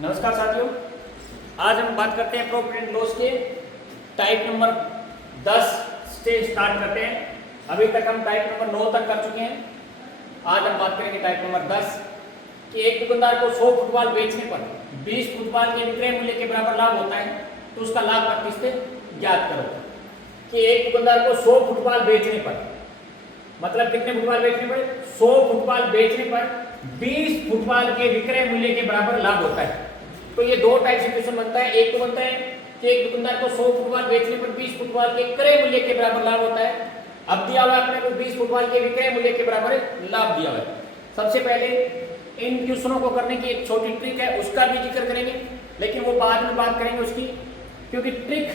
नमस्कार साथियों, आज हम बात करते हैं प्रॉफिट एंड लॉस के टाइप नंबर 10 से स्टार्ट करते हैं। अभी तक हम टाइप नंबर 9 तक कर चुके हैं। आज हम बात करेंगे टाइप नंबर 10 कि एक दुकानदार को 100 फुटबॉल बेचने पर 20 फुटबॉल के विक्रय मूल्य के बराबर लाभ होता है, तो उसका लाभ प्रतिशत ज्ञात करो। कि एक दुकानदार को 100 फुटबॉल बेचने पर, मतलब कितने फुटबॉल बेचने पर? 100 फुटबॉल बेचने पर 20 फुटबॉल के विक्रय मूल्य के बराबर लाभ होता है। तो ये दो टाइप से क्वेश्चन बनता है। एक तो बनता है कि एक दुकानदार को 100 फुटबॉल बेचने पर 20 फुटबॉल के क्रय मूल्य के बराबर लाभ होता है। अब दिया हुआ है अपने को 20 फुटबॉल के विक्रय मूल्य के बराबर लाभ दिया हुआ है। सबसे पहले इन क्वेश्चनों को करने की एक छोटी ट्रिक है, उसका भी जिक्र करेंगे, लेकिन वो बाद में बात करेंगे उसकी, क्योंकि ट्रिक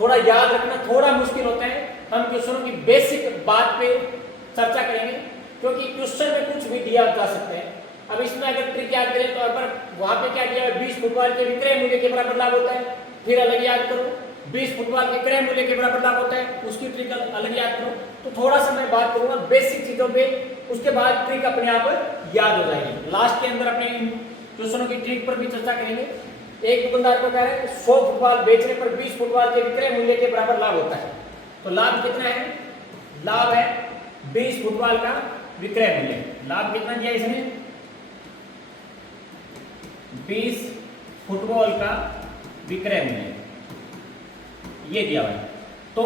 थोड़ा याद रखना थोड़ा मुश्किल होता है। हम क्वेश्चनों की बेसिक बात पे चर्चा करेंगे, क्योंकि क्वेश्चन में कुछ भी दिया जा सकते हैं। अब इसमें अगर ट्रिक याद करें तो अगर वहां पे क्या दिया है, 20 फुटबॉल के विक्रय मूल्य के बराबर लाभ होता है, फिर अलग याद करो 20 फुटबॉल के क्रय मूल्य के बराबर लाभ होता है, उसकी ट्रिक अलग याद करो। तो थोड़ा सा मैं बात करूंगा बेसिक चीजों पे, उसके बाद ट्रिक अपने आप याद हो जाएगी। लास्ट के अंदर अपने क्वेश्चनों की ट्रिक पर भी चर्चा करेंगे। एक दुकानदार को कह रहे हैं 100 फुटबॉल बेचने पर 20 फुटबॉल के विक्रय मूल्य के बराबर लाभ होता है, तो लाभ कितना है? लाभ है 20 फुटबॉल का विक्रय मूल्य। लाभ कितना दिया इसने? 20 फुटबॉल का विक्रय मूल्य ये दिया हुआ है। तो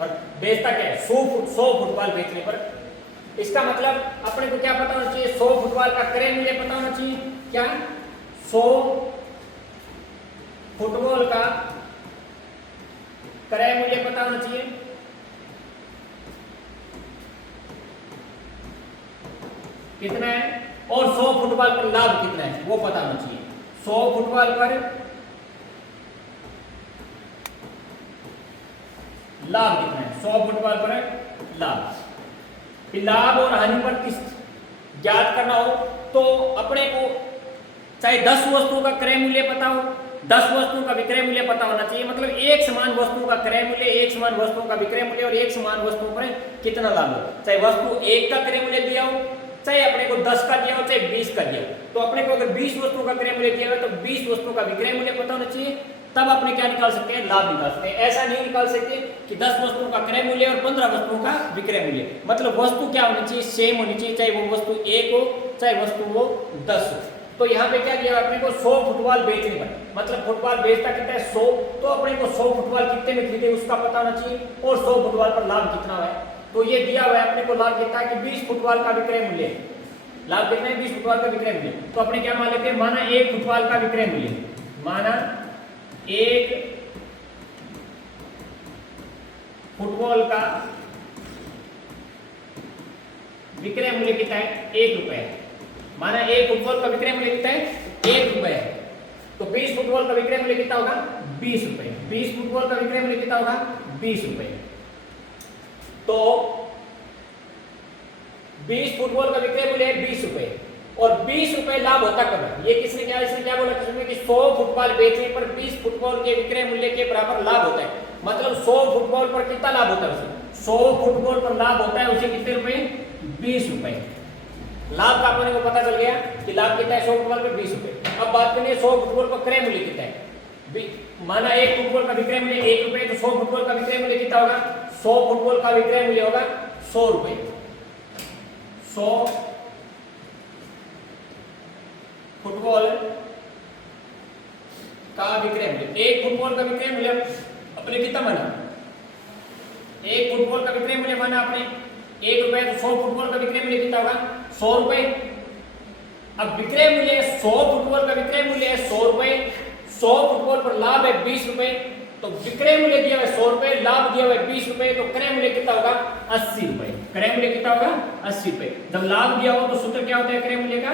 और बेचता क्या है? 100 फुटबॉल बेचने पर। इसका मतलब अपने को क्या पता होना चाहिए? 100 फुटबॉल का क्रय मूल्य पता होना चाहिए। क्या? 100 फुटबॉल का क्रय मूल्य पता होना चाहिए। कितना है? और 100 फुटबॉल पर लाभ कितना है वो पता होना चाहिए। 100 फुटबॉल पर लाभ कितना है? 100 फुटबॉल पर लाभ। लाभ और हानि प्रतिशत ज्ञात करना हो तो अपने को चाहे 10 वस्तुओं का क्रय मूल्य पता हो, 10 वस्तुओं का विक्रय मूल्य पता होना चाहिए। मतलब एक समान वस्तुओं का क्रय मूल्य, एक समान वस्तुओं का विक्रय मूल्य और एक समान वस्तुओं पर कितना लाभ हो। चाहे वस्तु 1 का क्रय मूल्य दिया हो, चाहे अपने को 10 का दिया हो, चाहे 20 का दिया हो, तो अपने को अगर 20 वस्तुओं का क्रय मूल्य दिया हो तो 20 वस्तुओं का विक्रय मूल्य पता होना चाहिए। तब अपने क्या निकाल सकते हैं? लाभ निकाल सकते हैं। ऐसा नहीं निकाल सकते कि 10 वस्तुओं का क्रय मूल्य और 15 वस्तुओं का विक्रय मूल्य। मतलब वस्तु क्या होनी चाहिए? सेम होनी चाहिए, चाहे वो वस्तु 1 हो चाहे वस्तु वो 10 हो। तो यहाँ पे क्या दिया अपने को? 100 फुटबॉल बेचने पर, मतलब फुटबॉल बेचता कितना है? 100। तो अपने को 100 फुटबॉल कितने में खरीदे उसका पता होना चाहिए, और 100 फुटबॉल पर लाभ कितना है। तो ये दिया हुआ है अपने को। लाभ कितना है कि 20 फुटबॉल का विक्रय मूल्य। लाभ कितना है? 20 फुटबॉल का विक्रय मूल्य। तो अपने क्या मान लेते हैं? माना 1 फुटबॉल का विक्रय मूल्य, माना 1 फुटबॉल का विक्रय मूल्य कितना है? 1 रुपए। माना 1 फुटबॉल का विक्रय मूल्य कितना है? 1 रुपए है। तो 20 फुटबॉल का विक्रय मूल्य कितना होगा? 20 रुपए। 20 फुटबॉल का विक्रय मूल्य कितना होगा? 20 रुपए। तो 20 फुटबॉल का विक्रय मूल्य है 20 रुपए, और 20 रुपए लाभ होता कब है? ये किसने क्या बोला कि 100 फुटबॉल बेचने पर 20 फुटबॉल के विक्रय मूल्य के बराबर लाभ होता है। मतलब 100 फुटबॉल पर कितना लाभ होता है उसे? 100 फुटबॉल पर लाभ होता है उसे कितने रुपए? 20 रुपए। लाभ का अपने को पता चल गया कि लाभ कितना है 100 फुटबॉल पर? 20 रुपए। अब बात करिए 100 फुटबॉल का क्रय मूल्य कितना है। माना 1 फुटबॉल का विक्रय मूल्य 1 रुपए, तो 100 फुटबॉल का विक्रय मूल्य कितना होगा? 100 फुटबॉल का विक्रय मूल्य होगा 100 रुपए। 100 फुटबॉल का विक्रय मूल्य, 1 फुटबॉल का विक्रय मूल्य अपने कितना माना? 1 फुटबॉल का विक्रय मूल्य माना आपने 1 रुपए, तो 100 फुटबॉल का विक्रय मूल्य कितना होगा? 100 रुपए। अब विक्रय मूल्य 100 फुटबॉल का विक्रय मूल्य है 100 रुपए, 100 फुटबॉल पर लाभ है 20 रुपए। तो विक्रय मूल्य दिया है 100 रुपए, लाभ दिया हुआ है 20 रुपए, तो क्रय मूल्य कितना होगा? 80 रुपए। क्रय मूल्य कितना होगा? 80 रुपए। जब लाभ दिया हो तो सूत्र क्या होता है क्रय मूल्य का?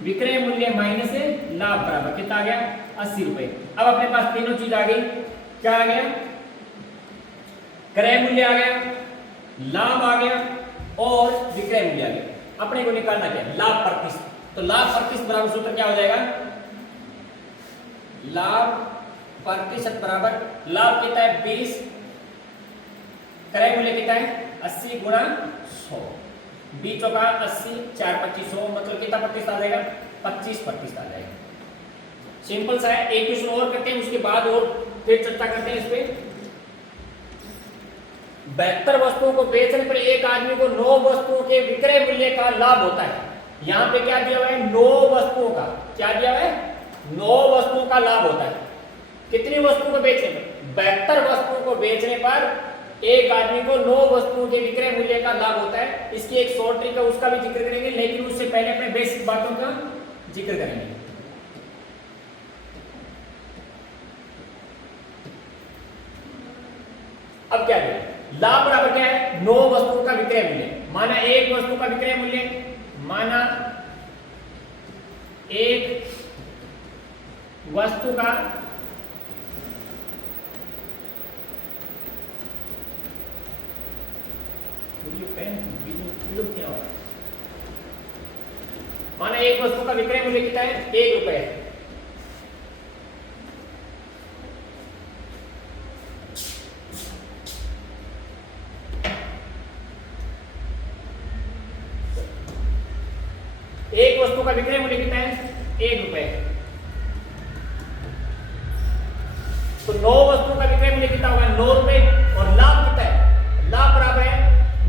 विक्रय मूल्य माइनस लाभ बराबर कितना आ गया? 80 रुपए। अब अपने पास तीनों चीज आ गई। क्या आ गया? क्रय मूल्य आ गया, लाभ आ गया और विक्रय मूल्य आ गया। अपने को निकालना क्या है? लाभ प्रतिशत। तो लाभ प्रतिशत बराबर सूत्र क्या हो जाएगा? लाभ प्रतिशत बराबर, लाभ कितना है? 20, क्रय मूल्य कितना है? 80 गुणा 100, 20 का 80, 4 25 100, मतलब कितना प्रतिशत आ जाएगा? 25 आ जाएगा। सिंपल सा है। एक क्वेश्चन और करते हैं, उसके बाद और फिर चर्चा करते हैं इस पे। 72 वस्तुओं को बेचने पर एक आदमी को 9 वस्तुओं के विक्रय मूल्य का लाभ होता है। यहाँ पे क्या दिया हुआ है? 9 वस्तुओं का, क्या दिया हुआ है? 9 वस्तुओं का लाभ होता है। कितनी वस्तुओं को बेचने पर? 72 वस्तुओं को बेचने पर एक आदमी को 9 वस्तुओं के विक्रय मूल्य का लाभ होता है। इसकी एक शॉर्ट ट्रिक है, उसका भी जिक्र करेंगे, लेकिन उससे पहले अपने बेसिक बातों का जिक्र करेंगे। अब क्या है? लाभ बराबर क्या है? 9 वस्तुओं का विक्रय मूल्य। माना एक वस्तु का विक्रय मूल्य, माना एक वस्तु का माना एक वस्तु का विक्रय मूल्य कितना है? 1 रुपए है। एक वस्तु का विक्रय मूल्य कितना है? 1 रुपए। तो 9 वस्तुओं का विक्रय मूल्य कितना होगा? 9 रुपए। और लाभ कितना है? लाभ बराबर है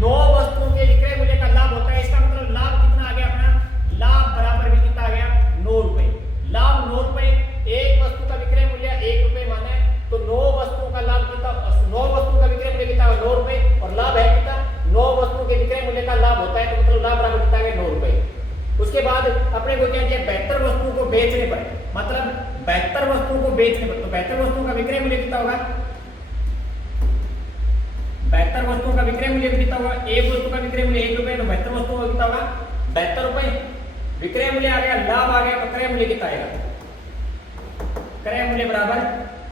9 वस्तुओं के विक्रय मूल्य का लाभ होता है। इसका मतलब लाभ कितना आ गया अपना? लाभ बराबर भी कितना आ गया? 9 रुपए। लाभ 9 रुपए। एक वस्तु का विक्रय मूल्य 1 रुपए माना है, तो 9 वस्तुओं का लाभ कितना? 9 वस्तुओं का विक्रय मूल्य कितना? 9 रुपए। और लाभ है कितना? 9 वस्तुओं के विक्रय मूल्य का लाभ होता है, तो मतलब लाभ बराबर कितना आ गया? 9 रुपए। उसके बाद अपने को क्या किया? 72 वस्तुओं को बेचने पर, मतलब 72 वस्तुओं को बेचने पर, तो 72 वस्तुओं का विक्रय मूल्य कितना होगा? 72 वस्तुओं का विक्रय मूल्य कितना होगा? एक वस्तु का विक्रय मूल्य 1 रुपए, तो 72 वस्तुओं का कितना होगा? 72 रुपए। विक्रय मूल्य आ गया, लाभ आ गया, तो क्रय मूल्य कितना आएगा? क्रय मूल्य बराबर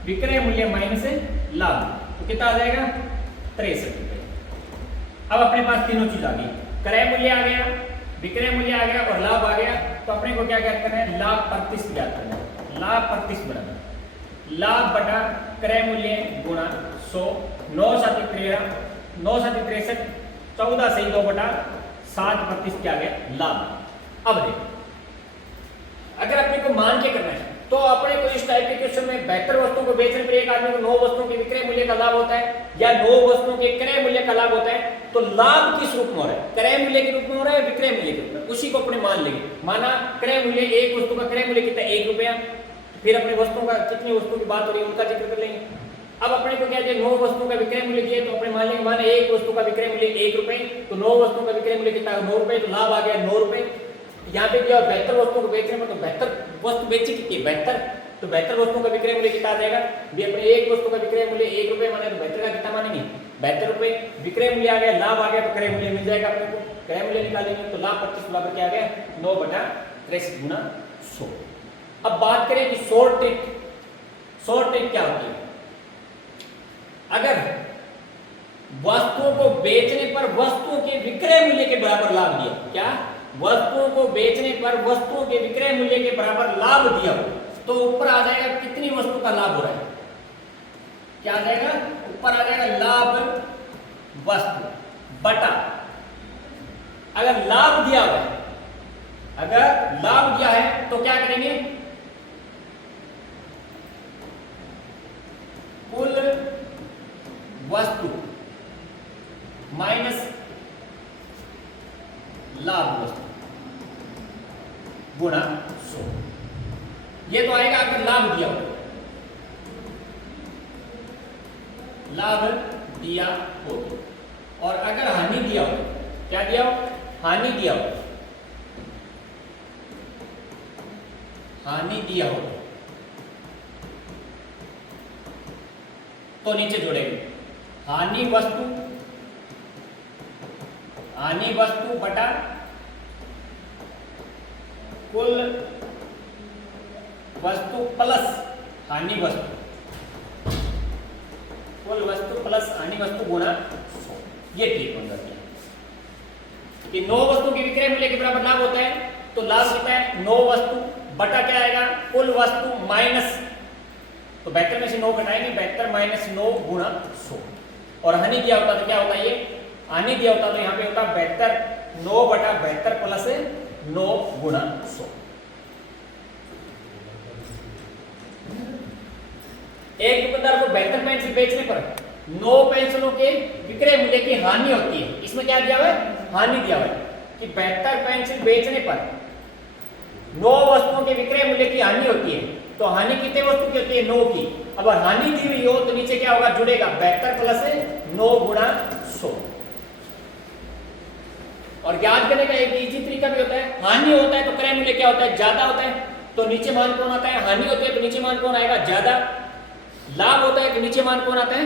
विक्रय मूल्य माइनस लाभ, तो कितना आ जाएगा? 63 रुपए। अब अपने पास तीनों चीज आ गई, क्रय मूल्य आ गया, विक्रय मूल्य आ गया और लाभ आ गया। तो अपने को क्या ज्ञात करना है? लाभ प्रतिशत ज्ञात करना है। लाभ प्रतिशत बराबर लाभ बटा क्रय मूल्य गुणा 100। 9 7 13, 9 7 63, 14 से 2 बटा 7% क्या गया? लाभ। अब देखो, अगर अपने को मान के करना है तो अपने को इस टाइप के क्वेश्चन में 72 वस्तुओं को बेचने पर एक आदमी को 9 वस्तुओं के विक्रय मूल्य का लाभ होता है, या 9 वस्तुओं के क्रय मूल्य का लाभ होता है, तो लाभ किस रूप में हो रहा है? क्रय मूल्य के रूप में हो रहा है, विक्रय मूल्य के रूप में? उसी को अपने मान लेंगे। माना क्रय मूल्य, एक वस्तु का क्रय मूल्य कितना? 1 रुपया। फिर अपने वस्तुओं का, कितनी वस्तुओं की बात हो रही है उनका जिक्र कर लेंगे। अब अपने को क्या चाहिए? 9 वस्तुओं का विक्रय मूल्य दिए, तो अपने मान लेंगे, माना एक वस्तु का विक्रय मूल्य 1 रुपए, तो 9 वस्तुओं का विक्रय मूल्य कितना? 9 रुपए, तो लाभ आ गया 9 रुपए। यहाँ पे क्या? 72 वस्तुओं को बेचने पर, तो 72 वस्तु बेची कितनी? 72, तो 72 वस्तुओं का विक्रय मूल्य कितना आ जाएगा? भी अपने एक वस्तु का विक्रय मूल्य 1 रुपए माने, तो 72 का कितना मानेंगे? 72 रुपए। विक्रय मूल्य आ गया, लाभ आ गया, तो क्रय मूल्य मिल जाएगा अपने को। क्रय मूल्य निकालेंगे तो लाभ 25 बराबर क्या आ गया? 9 बटा 63 गुना 100। अब बात करें कि शॉर्ट ट्रिक। शॉर्ट ट्रिक क्या होती है? अगर वस्तुओं को बेचने पर वस्तुओं के विक्रय मूल्य के बराबर लाभ दिया, क्या? वस्तुओं को बेचने पर वस्तुओं के विक्रय मूल्य के बराबर लाभ दिया हो, तो ऊपर आ जाएगा कितनी वस्तु का लाभ हो रहा है? क्या आ जाएगा? ऊपर आ जाएगा लाभ वस्तु बटा, अगर लाभ दिया हुआ है, अगर लाभ दिया है तो क्या करेंगे? कुल वस्तु माइनस लाभ वस्तु गुणा 100। ये तो आएगा अगर लाभ दिया हो, लाभ दिया हो। और अगर हानि दिया हो, क्या दिया हो? हानि दिया हो, हानि दिया हो, तो नीचे जोड़ेंगे हानि वस्तु बटा कुल वस्तु प्लस हानि वस्तु, कुल वस्तु प्लस हानि वस्तु गुणा 100। ये ठीक बन जाती है कि 9 वस्तु के विक्रय मूल्य के बराबर लाभ होता है, तो लाभ कितना है? 9 वस्तु बटा क्या आएगा? कुल वस्तु माइनस, तो 72 में से 9 घटाएंगे, 72 माइनस 9 गुणा 100। और हानि दिया होता तो क्या होता है? ये हानि दिया होता तो यहाँ पे होता 72, 9 बटा 72 प्लस 9 गुणा 100। एक दुकानदार को 72 पेंसिल बेचने पर 9 पेंसिलों के विक्रय मूल्य की हानि होती है। इसमें क्या दिया हुआ है? हानि दिया हुआ है कि 72 पेंसिल बेचने पर 9 वस्तुओं के विक्रय मूल्य की हानि होती है। तो हानि कितने वस्तु की होती है? 9 की। अब हानि दी हुई हो तो नीचे क्या होगा? जुड़ेगा 72 प्लस 9 गुणा 100। और ज्ञात करने का एक इजी तरीका भी होता है, हानि होता है तो क्रय मूल्य क्या होता है? ज्यादा होता है, तो नीचे मान कौन आता है? हानि होती है तो नीचे मान कौन आएगा? ज्यादा। लाभ होता है तो नीचे मान कौन आता है?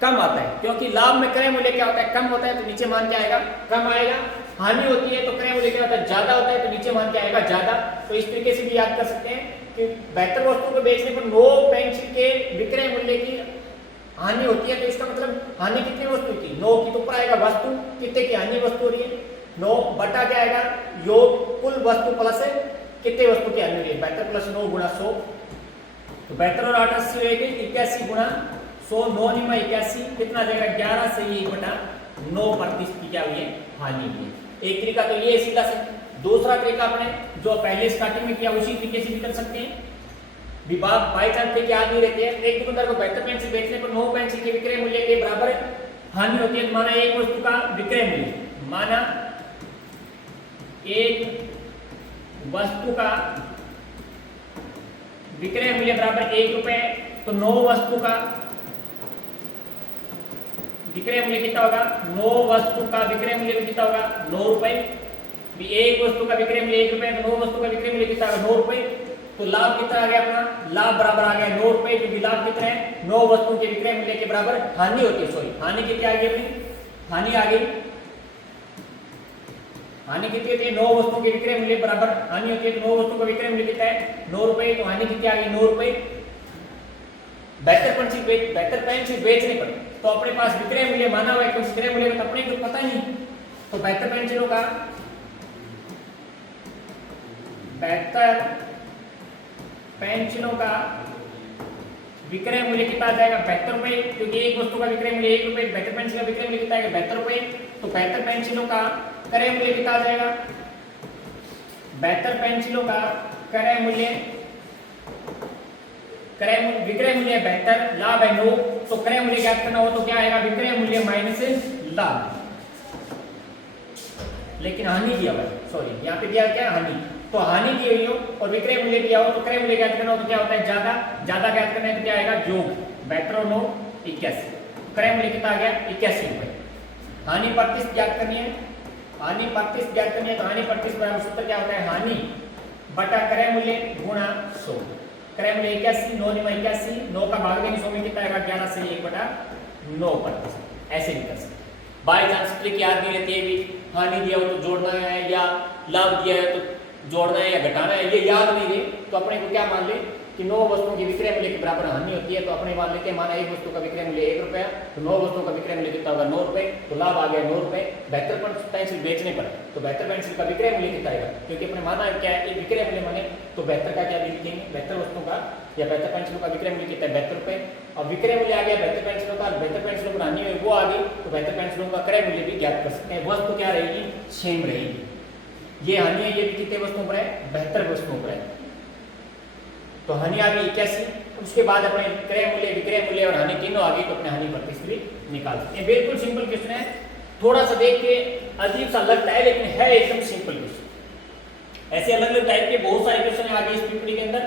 कम आता है, क्योंकि लाभ में क्रय मूल्य क्या होता है? कम होता है, तो नीचे मान क्या आएगा? कम आएगा। हानि होती है तो क्रय मूल्य क्या होता है? ज्यादा होता है, तो नीचे मान क्या आएगा? ज्यादा। तो इस तरीके से भी याद कर सकते हैं कि 72 वस्तुओं को बेचने पर 9 पेंसिल के विक्रय मूल्य की हानि होती है। तो इसका मतलब हानि कितनी वस्तु की? 9 की। तो ऊपर आएगा वस्तु, कितने की हानि वस्तु हो रही है? 9 बटा क्या आएगा? योग कुल वस्तु प्लस कितने वस्तु की हानि हो रही है? 72 प्लस 9 गुणा 100। तो 72 और 8 80 हो गई, 81 गुणा 100, 9 निमा 81, कितना जाएगा? 11 से 1 बटा 9% की क्या हुई है? हानि हुई है। एक तरीका तो ये सीधा से। दूसरा तरीका अपने जो पहले स्टार्टिंग में किया उसी तरीके से भी कर सकते हैं। विभाग बाई चांस के याद नहीं रहते हैं। एक दुकानदार को 72 पेंसिल बेचने पर 9 पेंसिल के विक्रय मूल्य के बराबर हानि होती है। माना एक वस्तु का विक्रय मूल्य, माना एक वस्तु का विक्रय मूल्य बराबर 1 रुपए, तो 9 वस्तु का विक्रय मूल्य कितना होगा? 9 वस्तु का विक्रय मूल्य कितना होगा? 9 रुपए। एक वस्तु का विक्रय मूल्य 1 रुपए, तो 9 वस्तु का विक्रय मूल्य कितना होगा? 9 रुपए। तो लाभ कितना आ गया अपना? लाभ बराबर आ गया 9 रुपए, क्योंकि लाभ कितना है? 9 वस्तुओं के विक्रय मूल्य के बराबर हानि होती है। सॉरी, हानि कितनी आ गई अपनी? हानि आ गई, हानि कितनी होती है? 9 वस्तुओं के विक्रय मूल्य बराबर हानि होती है। तो 9 वस्तुओं का विक्रय मूल्य कितना है? 9 रुपए। तो हानि कितनी आ गई? 9 रुपए। 72 पेंसिल बेचने पर तो अपने पास विक्रय मूल्य माना हुआ है, कुछ विक्रय मूल्य में अपने को पता नहीं। तो 72 पेंसिलों का 72 पेंसिलों का विक्रय मूल्य कितना आ जाएगा? 72 रुपए, क्योंकि एक वस्तु का विक्रय मूल्य 1 रुपए, 72 पेंसिल का विक्रय मूल्य कितना आएगा? 72 रुपए। तो 72 पेंसिलों का क्रय मूल्य कितना आ जाएगा? 72 पेंसिलों का क्रय मूल्य, विक्रय मूल्य 72, लाभ है 9, तो क्रय मूल्य ज्ञात करना हो तो क्या आएगा? विक्रय मूल्य माइनस लाभ। लेकिन हानि दिया हुआ है, सॉरी यहाँ पे दिया क्या? हानि। तो हानि दी हुई हो और विक्रय मूल्य दिया हो तो क्रय मूल्य ज्ञात करना हो तो क्या होता है? ज्यादा। ज्यादा ज्ञात करना है तो क्या आएगा? योग 72 और 9 81। क्रय मूल्य कितना आ गया? 81 रुपए। हानि प्रतिशत ज्ञात करनी है, हानि प्रतिशत ज्ञात करनी है। तो हानि प्रतिशत बराबर सूत्र क्या होता है? हानि बटा क्रय मूल्य गुणा 100। क्रय मूल्य 81, 9 निमा 81, 9 का भाग देंगे 100 में कितना आएगा? 11 से 1 बटा 9%। ऐसे भी कर सकते। बाई चांस ट्रिक याद नहीं रहती है भी हानि दिया हो तो जोड़ना है या लाभ दिया है तो जोड़ना है या घटाना है, ये याद नहीं रहे तो अपने को क्या मान ले कि 9 वस्तुओं की विक्रय मूल्य के बराबर हानि होती है। तो अपने मान लेते हैं, माना एक वस्तु का विक्रय मूल्य 1 रुपया, तो 9 वस्तुओं का विक्रय मूल्य कितना होगा? 9 रुपए। तो लाभ आ गया 9 रुपए। 72 पेंसिल बेचने पर तो 72 पेंसिल का विक्रय मूल्य कितना आएगा? क्योंकि अपने माना क्या है? विक्रय मूल्य माने तो 72 का क्या लिखेंगे? 72 वस्तुओं का या 72 पेंसिलों का विक्रय मूल्य कितना है? 72 रुपए। और विक्रय मूल्य आ गया 72 पेंसिलों का, 72 पेंसिलों पर हानि हुई वो आ गई, तो 72 पेंसिलों का क्रय मूल्य भी ज्ञात कर सकते हैं। वस्तु क्या रहेगी? सेम रहेगी। ये हानि है, ये भी कितने वस्तुओं पर है? 72 वस्तुओं पर है। तो हानि आ गई 81। उसके बाद अपने क्रय मूल्य, विक्रय मूल्य और हानि तीनों आ गई, तो अपने हानि प्रतिशत भी निकाल सकते हैं। बिल्कुल सिंपल क्वेश्चन है, थोड़ा सा देख के अजीब सा लगता है लेकिन है एकदम सिंपल क्वेश्चन। ऐसे अलग अलग टाइप के बहुत सारे क्वेश्चन है आगे इस पीपीटी के अंदर।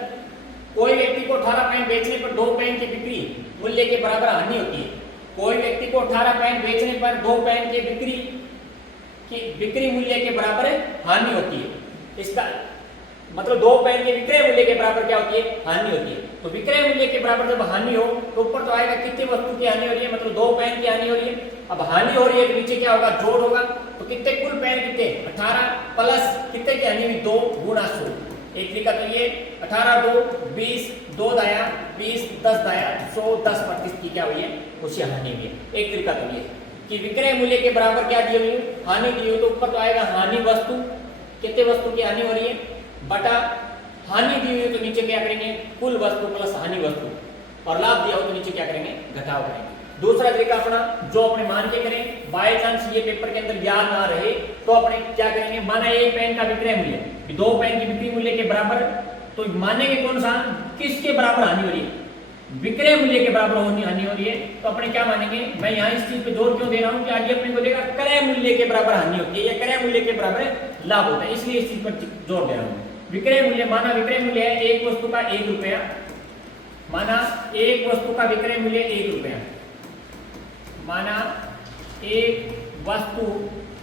कोई व्यक्ति को 18 पेन बेचने पर 2 पेन की बिक्री मूल्य के बराबर हानि होती है। कोई व्यक्ति को 18 पेन बेचने पर 2 पेन के बिक्री मूल्य के बराबर हानि होती है। इसका मतलब 2 पेन के विक्रय मूल्य के बराबर क्या होती है? हानि होती है। तो विक्रय मूल्य के बराबर जब हानि हो तो ऊपर तो आएगा कितनी वस्तु की हानि हो रही है, मतलब 2 पेन की हानि हो रही है। अब हानि हो रही है तो नीचे क्या होगा? जोड़ होगा। तो कितने कुल पेन कितने? 18 प्लस कितने की हानि हुई? 2 गुणा 100। एक तरीका तो ये 18 2 20, 2 दाया 20, 10 दाया 100, 10% की क्या हुई है? उसी हानि हुई है। एक तरीका तो ये कि विक्रय मूल्य के बराबर क्या दी हुई? हानि दी हुई, तो ऊपर तो आएगा हानि वस्तु, कितने वस्तु की हानि हो रही है, बटा हानि दी हुई तो नीचे क्या करेंगे? कुल वस्तु प्लस हानि वस्तु, और लाभ दिया हो तो नीचे क्या करेंगे? घटाव करेंगे। दूसरा तरीका अपना जो अपने मान के करें, बाय चांस ये पेपर के अंदर याद ना रहे तो अपने क्या करेंगे? माना एक पेन का विक्रय मूल्य 2 पेन की बिक्री मूल्य के बराबर, तो मानेंगे कौन सा? किसके बराबर हानि हो रही है? विक्रय मूल्य के बराबर होनी हानि हो रही है, तो अपने क्या मानेंगे, मैं यहाँ इस चीज पे जोर क्यों दे रहा हूँ कि आगे अपने को देगा क्रय मूल्य के बराबर हानि होती है या क्रय मूल्य के बराबर लाभ होता है, इसलिए इस चीज पर जोर दे रहा हूँ। विक्रय मूल्य, माना विक्रय मूल्य है एक वस्तु का 1 रुपया, माना एक वस्तु का विक्रय मूल्य 1 रुपया, माना एक वस्तु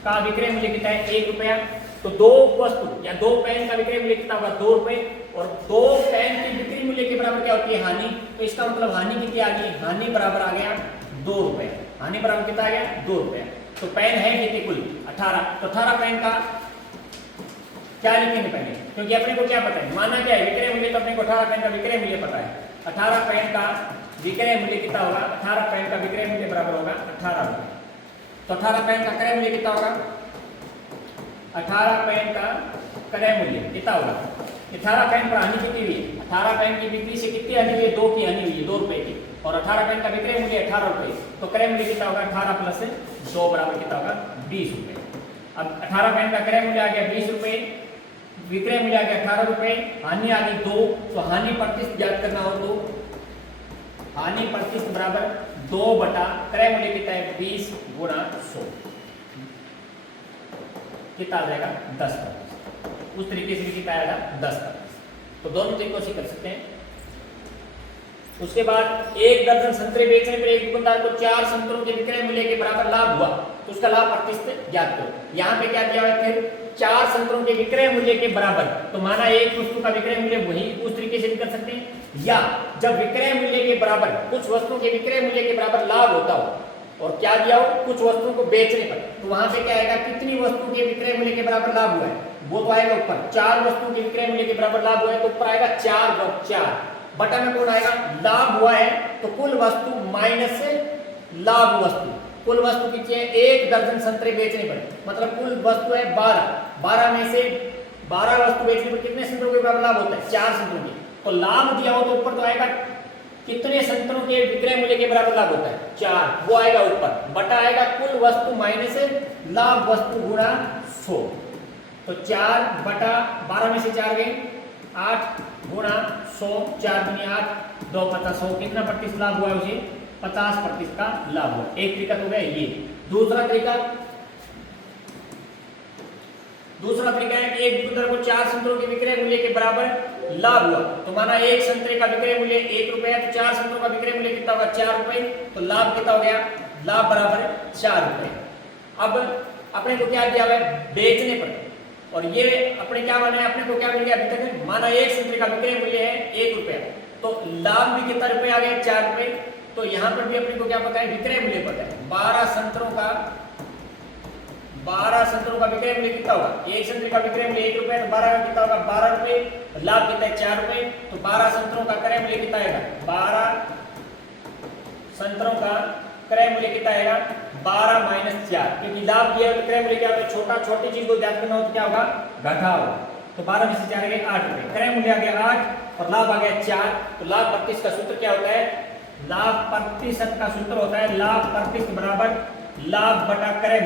का विक्रय मूल्य कितना है 1 रुपया, तो दो वस्तु या दो पेन का विक्रय मूल्य कितना होगा 2 रुपए, और दो पेन की बिक्री मूल्य के बराबर क्या होती है हानि, तो इसका मतलब हानि कितनी आ गई, हानि बराबर आ गया 2 रुपए, हानि बराबर कितना आ गया 2 रुपए। तो पेन है कितने कुल 18, तो 18 पेन का क्या लिखेंगे पहले, क्योंकि अपने को क्या पता है, माना क्या है विक्रय मूल्य, तो अपने को 18 पेन का विक्रय मूल्य पता है, 18 पेन का विक्रय मूल्य कितना होगा, 18 पेन का विक्रय मूल्य बराबर होगा 18 रुपए, तो 18 पेन का क्रय मूल्य कितना होगा, 18 पेन का क्रय मूल्य कितना होगा, 18 पेन पर हानि कितनी हुई है, 18 पेन की बिक्री से कितनी हानि हुई है, 2 की हानि हुई है 2 रुपए की, और 18 पेन का विक्रय मूल्य 18 रुपए, तो क्रय मूल्य कितना होगा 18 प्लस 2 बराबर कितना होगा 20 रुपए। अब 18 पेन का क्रय मूल्य आ गया 20 रुपए, विक्रय मूल्य आ गया 18 रुपए, हानि आ गई 2, तो हानि प्रतिशत ज्ञात करना हो तो हानि प्रतिशत बराबर 2 बटा क्रय मूल्य कितना है 20 गुणा 100, कितना आ जाएगा 10%, उस तरीके से भी कितना आएगा 10%, तो दोनों तरीकों से कर सकते हैं। उसके बाद एक दर्जन संतरे बेचने पर एक दुकानदार को 4 संतरों के विक्रय मूल्य के बराबर लाभ हुआ, तो उसका लाभ प्रतिशत ज्ञात करो। यहाँ पे क्या दिया हुआ है, फिर 4 संतरों के विक्रय मूल्य के बराबर, तो माना एक वस्तु का विक्रय मूल्य वही उस तरीके से भी कर सकते हैं, या जब विक्रय मूल्य के बराबर कुछ वस्तुओं के विक्रय मूल्य के बराबर लाभ होता हो और क्या दिया हो कुछ वस्तुओं को बेचने पर, तो वहां पे क्या आएगा, कितनी वस्तु के विक्रय मूल्य के बराबर लाभ हुआ है वो तो आएगा ऊपर, 4 वस्तुओं के विक्रय मूल्य के बराबर लाभ हुआ है तो ऊपर आएगा 4 बटा में कौन आएगा, लाभ हुआ है तो कुल वस्तु माइनस लाभ वस्तु, कुल वस्तु कितनी है, 1 दर्जन संतरे बेचने पर, मतलब कुल वस्तु है 12 में से 12 वस्तु बेचने पर कितने संतरों के बराबर लाभ होता है 4 संतरों के, तो लाभ दिया हो तो ऊपर तो आएगा कितने संतरों के विक्रय मूल्य के बराबर लाभ होता है 4, वो आएगा ऊपर, बटा आएगा कुल वस्तु माइनस लाभ वस्तु गुणा 100, तो 4 बटा 12 में से 4 गए 8 गुणा 100, 4 दूनी 8, 2 50 100, कितना प्रतिशत लाभ हुआ है उसे 50% का लाभ हुआ। एक तरीका तो गया ये। दूसरा तरीका है कि एक दुकानदार को 4 संतरों के विक्रय मूल्य के बराबर लाभ हुआ, तो माना एक संतरे का विक्रय मूल्य 1 रुपया, तो 4 संतरों का विक्रय मूल्य कितना होगा 4 रुपए, तो लाभ कितना हो गया, लाभ बराबर 4 रुपए। अब अपने को क्या दिया हुआ है बेचने पर, और ये अपने क्या माना है, अपने को क्या मिल गया अभी तक, माना एक संतरे का विक्रय मूल्य है 1 रुपया, तो लाभ भी कितना रुपए आ गया 4 रुपए, तो यहाँ पर भी अपने को क्या पता है विक्रय मूल्य पता है, 12 संतरों का विक्रय मूल्य कितना होगा, एक संतरे का विक्रय मूल्य 1 रुपया, तो 12 का कितना होगा 12 रुपए, लाभ कितना है 4 रुपए, तो 12 संतरों का क्रय मूल्य कितना आएगा, 12 संतरों का क्रय मूल्य कितना आएगा 12 माइनस 4, क्योंकि लाभ दिया क्रय मूल्य क्या होता है, छोटी चीज को ज्ञात करना हो तो क्या होगा घटा होगा, तो 12 में से 4 गए 8 रुपए, क्रय मूल्य आ गया 8 और लाभ आ गया 4, तो लाभ प्रतिशत का सूत्र क्या होता है, लाभ प्रतिशत का सूत्र होता है लाभ प्रतिशत बराबर लाभ बटा क्रय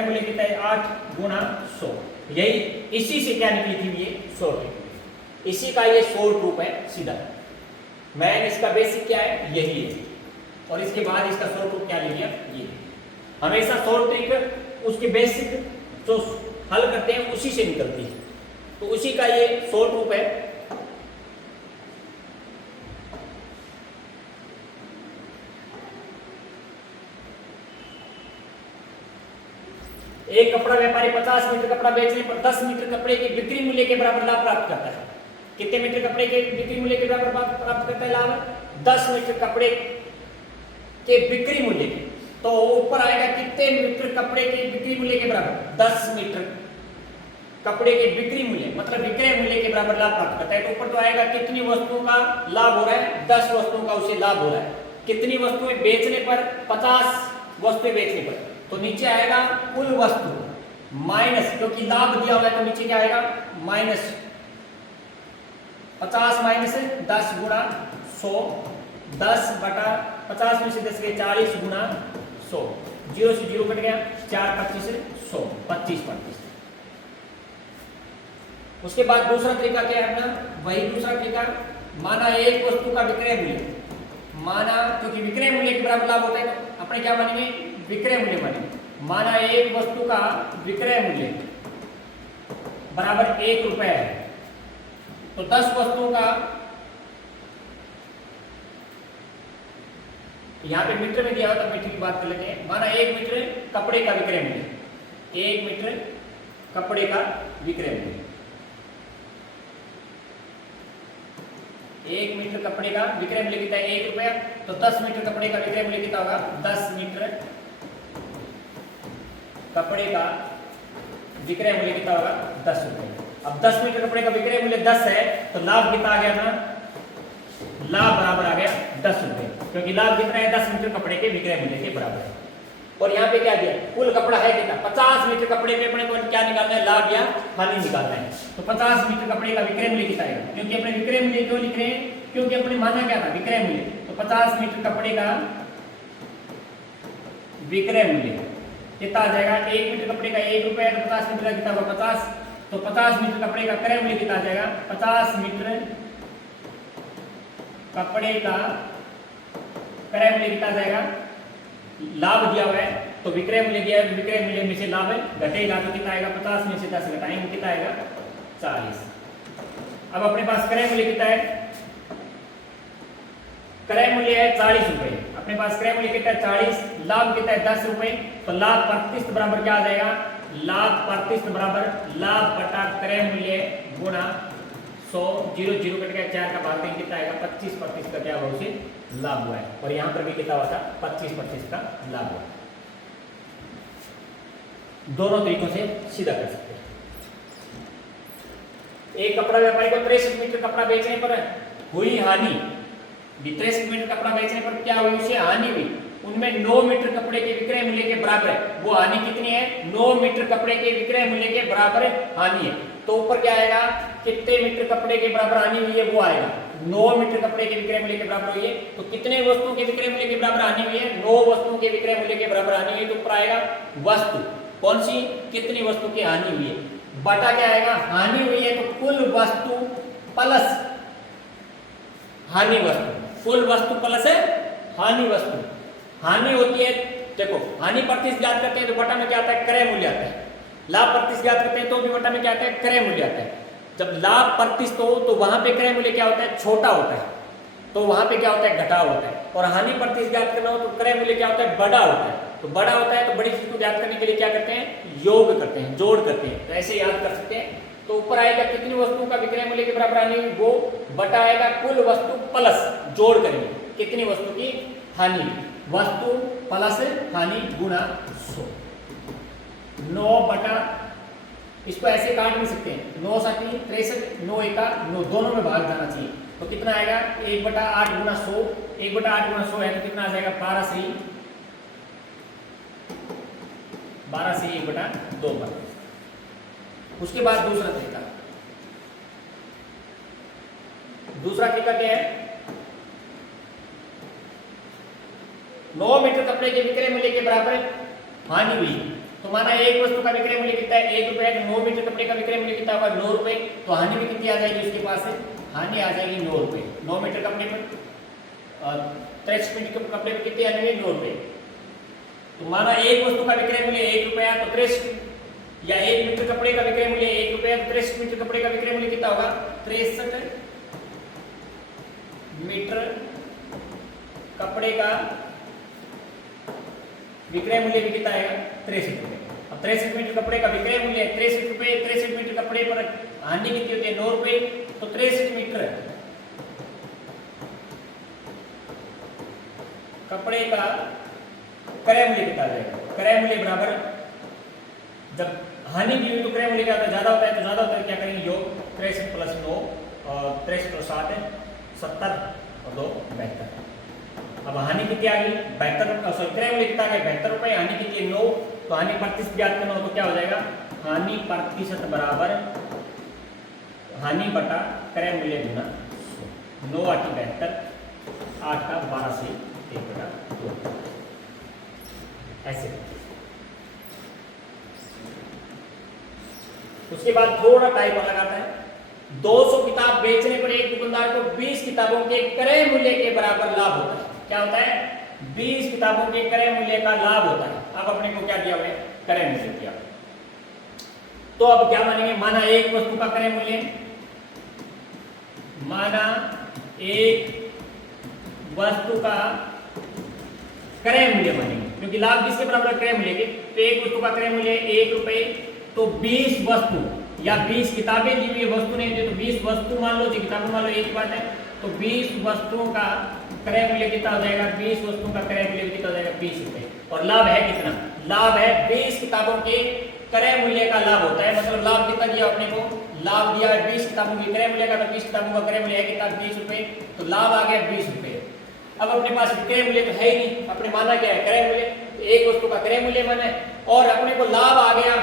मूल्य कितना है 8 गुणा 100, यही इसी से क्या निकली थी ये शॉर्ट, इसी का ये शॉर्ट रूप है सीधा, मैंने इसका बेसिक क्या है यही है, और इसके बाद इसका शॉर्ट रूप क्या ले लिया ये, हमेशा शॉर्ट ट्रिक उसके बेसिक जो हल करते हैं उसी से निकलती है, तो उसी का ये शॉर्ट रूप है। एक कपड़ा व्यापारी 50 मीटर कपड़ा बेचने पर 10 मीटर कपड़े के बिक्री मूल्य के बराबर लाभ प्राप्त करता है, कितने मीटर कपड़े के बिक्री मूल्य के बराबर प्राप्त करता है लाभ, 10 मीटर कपड़े के बिक्री मूल्य के, तो ऊपर आएगा कितने मीटर कपड़े के बिक्री मूल्य के बराबर, 10 मीटर कपड़े के बिक्री मूल्य मतलब विक्रय मूल्य के बराबर लाभ प्राप्त करता है, तो ऊपर तो आएगा कितनी वस्तुओं का लाभ हो रहा है 10 वस्तुओं का उसे लाभ हो रहा है, कितनी वस्तुएं बेचने पर 50 वस्तुएं बेचने पर, तो नीचे आएगा कुल वस्तु माइनस, क्योंकि लाभ दिया हुआ है तो नीचे क्या आएगा माइनस 50 माइनस 10 गुणा 100, 10 बटा 50 में से 10 गए 40 गुणा 100, 0 से 0 कट गया 4 25 100 25%। उसके बाद दूसरा तरीका क्या है अपना, वही दूसरा तरीका, माना एक वस्तु का विक्रय मूल्य माना क्योंकि विक्रय मूल्य के बराबर लाभ होता है तो अपने क्या मानेंगे, विक्रय मूल्य मानेंगे। माना एक वस्तु का विक्रय मूल्य बराबर 1 रुपए है, तो 10 वस्तुओं का, यहां पे मीटर में दिया हुआ, तो मीटर की बात कर लेते हैं। माना 1 मीटर कपड़े का विक्रय मूल्य, 1 मीटर कपड़े का विक्रय मूल्य, 1 मीटर कपड़े का विक्रय मूल्य कितना है, 1 रुपया, तो 10 मीटर कपड़े का विक्रय मूल्य कितना होगा, 10 मीटर कपड़े का विक्रय मूल्य कितना होगा, 10 रुपये। अब 10 मीटर कपड़े का विक्रय मूल्य 10 है, तो लाभ कितना आ गया था, लाभ बराबर आ गया 10 रुपये, क्योंकि लाभ कितना है, 10 मीटर कपड़े के विक्रय मूल्य के बराबर है। और यहाँ पे क्या दिया, कुल कपड़ा है कितना, 50 मीटर कपड़े पे अपने को क्या निकालना है, लाभ या हानि निकालना है। तो 50 मीटर कपड़े का विक्रय मूल्य कितना आएगा, क्योंकि अपने विक्रय मूल्य क्यों लिख रहे हैं, क्योंकि अपने माना क्या था, विक्रय मूल्य। तो 50 मीटर कपड़े का विक्रय मूल्य कितना आ जाएगा, 1 मीटर कपड़े का 1 रुपया, तो 50 मीटर का कितना होगा, 50, तो 50 मीटर कपड़े का क्रय मूल्य कितना आ जाएगा, 50 मीटर कपड़े का क्रय मूल्य कितना आ जाएगा, लाभ दिया हुआ है तो विक्रय मूल्य दिया है, तो विक्रय मूल्य में से लाभ घटेगा तो कितना आएगा, 50 में से 10 घटाएंगे कितना आएगा, 40। अब अपने पास क्रय मूल्य कितना है, क्रय मूल्य है 40 रुपए, अपने पास क्रय मूल्य कितना है 40, लाभ कितना है 10 रुपए, तो लाभ प्रतिशत बराबर क्या आ जाएगा, लाभ प्रतिशत बराबर लाभ बटा क्रय मूल्य गुणा 100, 0 0 कट गया, 4 का भाग देंगे कितना आएगा, 25% का क्या हुआ, उसे लाभ हुआ है। और यहां पर भी कितना हुआ था, 25% का लाभ हुआ। दोनों तरीकों से सीधा कर सकते हैं। एक कपड़ा व्यापारी को 63 मीटर कपड़ा बेचने पर हुई हानि, 63 मीटर कपड़ा बेचने पर क्या हुई, उसे हानि हुई, उनमें 9 मीटर कपड़े के विक्रय मूल्य के बराबर है। वो हानि कितनी है, 9 मीटर कपड़े के विक्रय मूल्य के बराबर हानि है। तो ऊपर क्या आएगा, कितने मीटर कपड़े के बराबर हानि हुई है, वो आएगा 9 मीटर कपड़े के विक्रय मूल्य के बराबर हुई है। तो कितने वस्तुओं के विक्रय मूल्य के बराबर हानि हुई है, 9 वस्तुओं के विक्रय मूल्य के बराबर हानि हुई है। तो ऊपर आएगा वस्तु, कौन सी, कितनी वस्तु की हानि हुई है, बटा क्या आएगा, हानि हुई है, तो कुल वस्तु प्लस हानि वस्तु, कुल वस्तु प्लस है हानि वस्तु। हानि होती है, देखो हानि प्रतिशत ज्ञात करते हैं तो बटा में क्या आता है, क्रय मूल्य आता है। लाभ प्रतिशत ज्ञात करते हैं तो भी बटा में क्या आता है, क्रय मूल्य आता है। जब लाभ प्रतिशत हो तो वहां पे क्रय मूल्य क्या होता है, छोटा होता है, तो वहां पे क्या होता है, घटाव होता है। और हानि प्रतिशत ज्ञात करना हो तो क्रय मूल्य क्या होता है, बड़ा होता है। तो बड़ा होता है तो बड़ी चीज को ज्ञात करने के लिए क्या करते हैं, योग करते हैं, जोड़ करते हैं। तो ऐसे याद कर सकते हैं। तो ऊपर आएगा कितनी वस्तुओं का विक्रय मूल्य के बराबर हानि हुई, वो बटा आएगा कुल वस्तु प्लस, जोड़ करेंगे कितनी वस्तु की हानि, वस्तु प्लस हानि गुणा 100। 9 बटा, इसको ऐसे काट नहीं सकते हैं, 9 7 63, 9 1 9, दोनों में भाग जाना चाहिए। तो कितना आएगा, 1 बटा 8 गुणा 100, 1 बटा 8 गुणा 100 है तो कितना आ जाएगा, 12 से 1 बटा 2 पर। उसके बाद दूसरा तरीका, दूसरा तरीका क्या है, 9 मीटर कपड़े के विक्रय मूल्य के बराबर हानि हुई। तो माना एक वस्तु का विक्रय मूल्य कितना है, 1 रुपया, तो 9 मीटर कपड़े का विक्रय मूल्य कितना होगा, 9 रुपए। तो हानि भी कितनी आ जाएगी उसके पास है, हानि आ जाएगी 9 रुपए। 9 मीटर कपड़े पर 63 मीटर कपड़े पर कितनी हानि हुई, 9 रुपए। तो माना एक वस्तु का विक्रय मूल्य 1 रुपया, तो 63, या 1 मीटर कपड़े का विक्रय मूल्य 1 रुपया, तो 63 मीटर कपड़े का विक्रय मूल्य कितना होगा, 63 मीटर कपड़े का विक्रय मूल्य भी कितना आएगा, 63 रुपए। अब 63 मीटर कपड़े का विक्रय मूल्य 63 रुपए, 63 मीटर कपड़े पर हानि कितनी होती है, 9 रुपए। तो 63 मीटर कपड़े का क्रय मूल्य कितना आ जाएगा, क्रय मूल्य बराबर, जब हानि भी हुई तो क्रय मूल्य क्या होता है, ज्यादा होता है, तो ज्यादा होता है क्या करेंगे, योग 63 प्लस 9, 63 और 7 70 और 2 72। अब हानि कितनी आ गई, 72, सॉरी क्रय मूल्य कितना आ गया, 72 रुपए, हानि कितनी है 9। तो हानि प्रतिशत ज्ञात करना हो तो क्या हो जाएगा, हानि प्रतिशत बराबर हानि बटा क्रय मूल्य गुना 9 8 72, 8 का 12 से 1 बटा 2, ऐसे। उसके बाद थोड़ा टाइप अलग आता है, 200 किताब बेचने पर एक दुकानदार को 20 किताबों के क्रय मूल्य के बराबर लाभ होता है। क्या होता है? 20 किताबों के क्रय मूल्य का लाभ होता है। अब अपने को क्या दिया हुआ है? क्रय मूल्य दिया। तो अब क्या मानेंगे? माना एक वस्तु का क्रय मूल्य, माना एक वस्तु का क्रय मूल्य मानेंगे, क्योंकि लाभ किसके बराबर? क्रय मूल्य के। तो एक वस्तु का क्रय मूल्य 1 रुपए, तो 20 वस्तु या 20 किताबें दी हुई वस्तु नहीं दी, तो 20 वस्तु मान लो, किताबें मान लो, एक बात है। तो 20 वस्तुओं का क्रय मूल्य कितना हो जाएगा? 20 वस्तुओं का क्रय मूल्य कितना हो जाएगा? 20 रुपए। और लाभ है कितना? लाभ है 20 किताबों के क्रय मूल्य का लाभ होता है। मतलब लाभ कितना दिया अपने को? लाभ दिया है 20 किताबों के क्रय मूल्य का, तो 20 किताबों का क्रय मूल्य है कितना? 20 रुपए। तो लाभ आ गया 20 रुपए। अब अपने पास क्रय मूल्य तो है ही नहीं, अपने माना क्या है? क्रय मूल्य। एक वस्तु का क्रय मूल्य माना है और अपने को लाभ आ गया,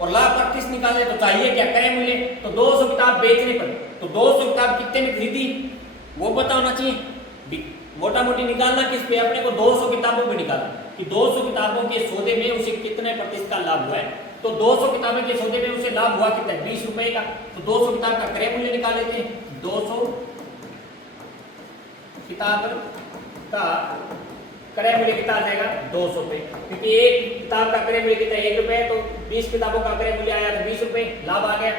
और लाभ 25 निकाले तो चाहिए क्या? क्रय मूल्य। तो 200 किताब बेचने पर, तो 200 किताब कितने में खरीदी वो पता होना चाहिए। मोटा मोटी निकालना किस पे? अपने को 200 किताबों पे निकालना कि 200 किताबों के सौदे में उसे कितने प्रतिशत का लाभ हुआ है। तो 200 किताबों के सौदे में उसे लाभ हुआ कितना? 20 रुपए का। तो 200 किताब का क्रय मूल्य निकाल लेते हैं। 200 किताब का क्रय मूल्य कितना आ जाएगा? 200 रुपए, क्योंकि एक किताब का क्रय मूल्य कितना? 1 रुपए है। तो 20 किताबों का क्रय मूल्य आया तो 20 रुपए, लाभ आ गया।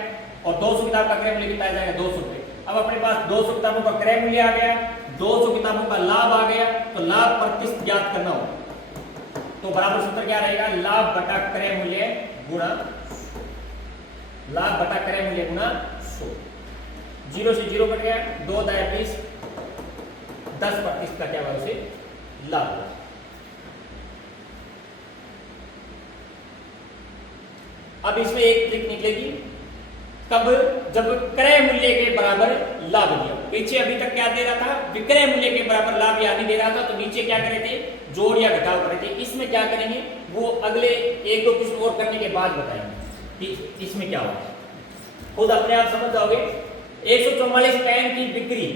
और 200 किताब का क्रय मूल्य कितना आ जाएगा? 200 रुपए। अब अपने पास 200 किताबों का क्रय मूल्य आ गया, 200 किताबों का लाभ आ गया। तो लाभ प्रतिशत ज्ञात करना हो तो बराबर सूत्र क्या रहेगा? लाभ बटा क्रय मूल्य गुणा, लाभ बटा क्रय मूल्य गुणा 100। 0 से 0 कट गया, 2 दाया 20, 10% का क्या हुआ? उसे लाभ हुआ। अब इसमें एक ट्रिक निकलेगी, कब? जब क्रय मूल्य के बराबर लाभ दिया। पीछे अभी तक क्या दे रहा था? विक्रय मूल्य के बराबर लाभ या नहीं दे रहा था, तो नीचे क्या करे थे? जोड़ या घटाव करे थे। इसमें क्या करेंगे वो अगले 1-2 क्वेश्चन और करने के बाद बताएंगे कि इसमें क्या होगा, खुद अपने आप समझ जाओगे। 144 पेन की बिक्री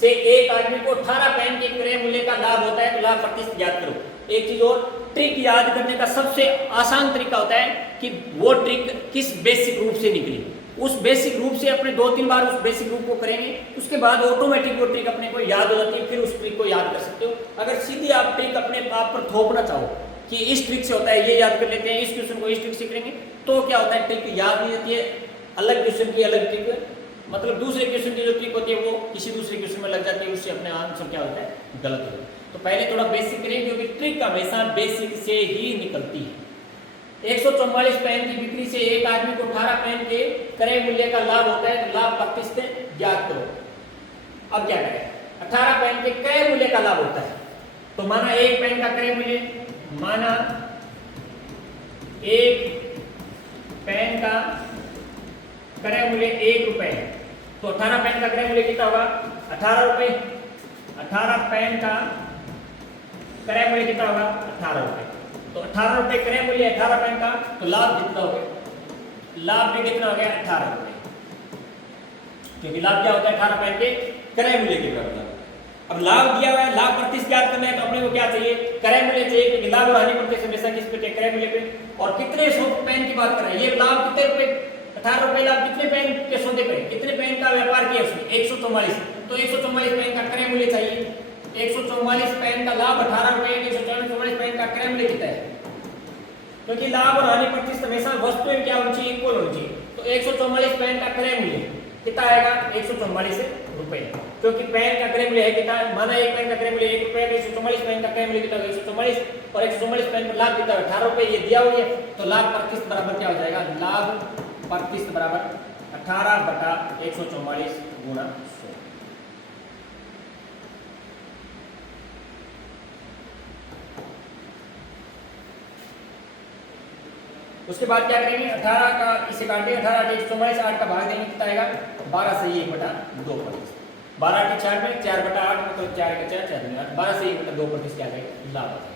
से एक आदमी को 18 पेन के क्रय मूल्य का लाभ होता है, तो लाभ प्रतिशत ज्ञात करो। एक चीज और, ट्रिक याद करने का सबसे आसान तरीका होता है कि वो ट्रिक किस बेसिक रूप से निकली। उस बेसिक रूप से अपने 2-3 बार उस बेसिक रूप को करेंगे, उसके बाद ऑटोमेटिक वो ट्रिक अपने को याद हो जाती है, फिर उस ट्रिक को याद कर सकते हो। अगर सीधी आप ट्रिक अपने आप पर थोपना चाहो कि इस ट्रिक से होता है, ये याद कर लेते हैं, इस क्वेश्चन को इस ट्रिक से करेंगे, तो क्या होता है? ट्रिक याद नहीं होती है, अलग क्वेश्चन की अलग ट्रिक, मतलब दूसरे क्वेश्चन की जो ट्रिक होती है वो किसी दूसरे क्वेश्चन में लग जाती है, उससे अपने आंसर क्या होता है? गलत होता है। तो पहले थोड़ा बेसिक करेंगे, क्योंकि ट्रिक हमेशा बेसिक से ही निकलती है। 144 पेन की बिक्री से एक आदमी को 18 पेन के क्रय मूल्य का लाभ होता है, तो लाभ प्रतिशत ज्ञात करो। अब क्या करें? 18 पेन के क्रय मूल्य का लाभ होता है, तो माना एक पेन का क्रय मूल्य, माना एक पेन का क्रय मूल्य 1 रुपए है, तो 18 पेन का क्रय मूल्य कितना होगा? 18 रुपए। 18 पेन का क्रय मूल्य कितना होगा? 18 रुपए। तो 18 रुपए क्रय मूल्य 18 पेन का, तो लाभ कितना हो गया? लाभ भी कितना हो गया? 18 रुपए, क्योंकि लाभ क्या होता है? 18 पेन के क्रय मूल्य के बराबर। अब लाभ दिया हुआ है, लाभ प्रतिशत ज्ञात करना है, तो अपने को क्या चाहिए? क्रय मूल्य चाहिए, क्योंकि लाभ और हानि प्रतिशत हमेशा किस पे? क्रय मूल्य पे। और कितने सौ पेन की बात कर रहे हैं, ये लाभ कितने रुपए? 18 रुपए लाभ कितने पेन के सौदे पे? कितने पेन का व्यापार किया उसने? 144। तो 144 पेन का क्रय मूल्य चाहिए। 144 पेन का लाभ 18 रुपए, 144 पेन का क्रय मूल्य कितना है? क्योंकि लाभ और हानि प्रतिशत हमेशा वस्तुएं क्या होनी चाहिए? इक्वल होनी चाहिए। तो 144 पेन का क्रय मूल्य कितना आएगा? 144 रुपए, क्योंकि पेन का क्रय मूल्य है कितना? माना एक पेन का क्रय मूल्य 1 रुपए, 144 पेन का क्रय मूल्य कितना होगा? 144, और 144 पेन पर लाभ कितना? 18 रुपए, ये दिया हुआ है। तो लाभ प्रतिशत बराबर क्या हो जाएगा? लाभ प्रतिशत बराबर 18 बटा 144 गुणा 100। उसके बाद क्या करेंगे? 18 का इसे काटेंगे, 18 144, 8 का भाग देंगे, कितना आएगा? 12 से 1 बटा 2%। 12 के 4 में 4 बटा 8, मतलब 4 के 4, 4 8, 12 से 1 बटा 2% क्या आएगा? लाभ आ जाएगा।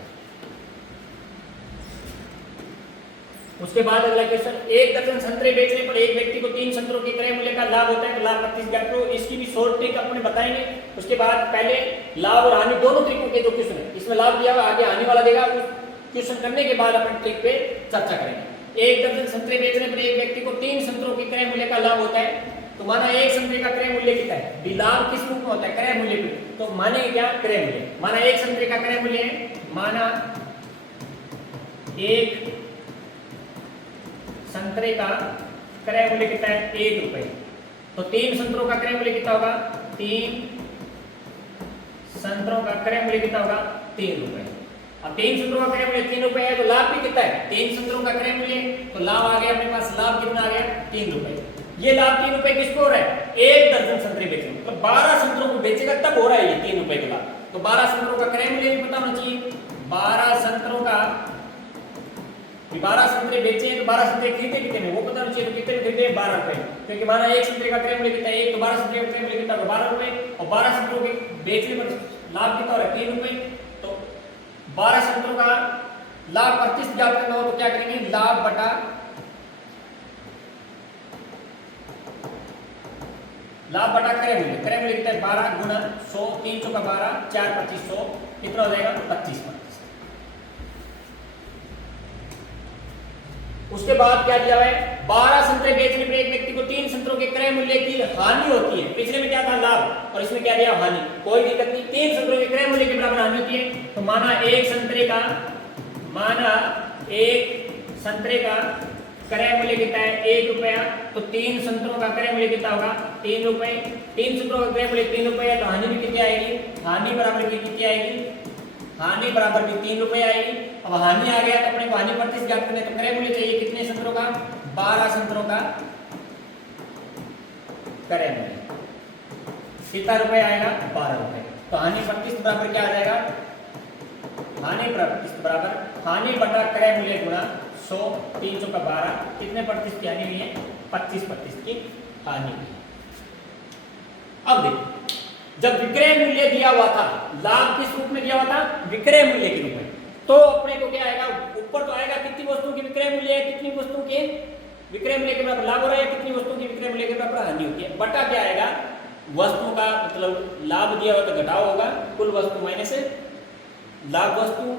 उसके बाद अगला क्वेश्चन, एक दर्जन संतरे बेचने पर एक व्यक्ति को 3 संतरों के क्रय मूल्य का लाभ होता है, तो लाभ प्रतिशत ज्ञात करो। इसकी भी शॉर्ट ट्रिक अपने बताएंगे। उसके बाद पहले लाभ और हानि दोनों ट्रिकों के जो क्वेश्चन है, इसमें लाभ दिया हुआ, आगे हानि वाला देगा। क्वेश्चन करने के बाद अपन ट्रिक पे चर्चा करेंगे। एक दर्जन संतरे बेचने पर एक व्यक्ति को 3 संतरों के क्रय मूल्य का लाभ होता है, तो माना एक संतरे का क्रय मूल्य कितना है, लाभ किस रूप में होता है, क्रय मूल्य पे। तो माने क्या, क्रय मूल्य, माना एक संतरे का क्रय मूल्य है, माना एक संतरे का क्रय मूल्य कितना है, 1 रुपए। तो 3 संतरों का क्रय मूल्य कितना होगा, 3 संतरों का क्रय मूल्य कितना होगा, 3 रुपए। अब 3 संतरों का क्रय मूल्य 3 रुपए है, तो लाभ भी कितना है, 3 संतरों का क्रय मूल्य, तो लाभ आ गया अपने पास, लाभ कितना आ गया, 3 रुपए। ये लाभ 3 रुपए किसको हो रहा है, 1 दर्जन संतरे बेचेंगे, तो 12 संतरों को बेचेगा तब हो रहा है ये 3 रुपए का लाभ। तो 12 संतरों का क्रय मूल्य भी पता होना चाहिए, 12 संतरों का, 12 संतरे बेचे तो 12 संतरे खरीदे कितने में वो पता होना चाहिए, तो कितने खरीदे, 12 रुपए। क्योंकि माना एक संतरे का क्रय मूल्य कितना है, एक, तो 12 संतरे का क्रय मूल्य कितना होगा, 12 रुपए, और 12 संतरों के बेचने पर लाभ कितना हो रहा है, 3 रुपए। तो 12 संतरों का लाभ 25 ज्ञात करना हो तो क्या करेंगे, लाभ बटा क्रय मूल्य, क्रय मूल्य कितना है, 12 गुना 100, 3 चौका 12, 4 25 100, कितना हो जाएगा, 25। उसके बाद क्या दिया हुआ है, 12 संतरे बेचने पर एक व्यक्ति को 3 संतरों के क्रय मूल्य की हानि होती है। पिछले में क्या था, लाभ, और इसमें क्या दिया, हानि। कोई दिक्कत नहीं, 3 संतरों के क्रय मूल्य के बराबर हानि होती है। तो माना एक संतरे का क्रय मूल्य कितना है, 1 रुपया, तो 3 संतरों का क्रय मूल्य कितना होगा, 3 रुपए। 3 संतरों का क्रय मूल्य 3 रुपए है, तो हानि भी कितनी आएगी, हानि बराबर कितनी आएगी, हानि बराबर भी 3 रुपए आएगी। अब हानि आ गया तो अपने को हानि प्रतिशत ज्ञात करने, तो क्रय मूल्य चाहिए कितने संतरों का, 12 संतरों का क्रय मूल्य, कितना रुपए आएगा, 12 रुपए। तो हानि प्रतिशत बराबर क्या आ जाएगा, हानि प्रतिशत बराबर हानि बटा क्रय मूल्य गुणा 100, 3 चौका 12, कितने प्रतिशत की हानि हुई है, 25% की हानि हुई। अब देखो, जब विक्रय मूल्य दिया हुआ था, लाभ किस रूप में दिया हुआ था, विक्रय मूल्य के रूप में, तो अपने को क्या आएगा, ऊपर तो आएगा कितनी वस्तुओं की विक्रय मूल्य है, कितनी वस्तुओं के विक्रय मूल्य के बराबर लाभ हो रहा है, कितनी वस्तुओं की विक्रय मूल्य के बराबर हानि होती है। बटा क्या आएगा, वस्तुओं का मतलब लाभ दिया हुआ तो घटाव होगा, कुल वस्तु माइनस लाभ वस्तु,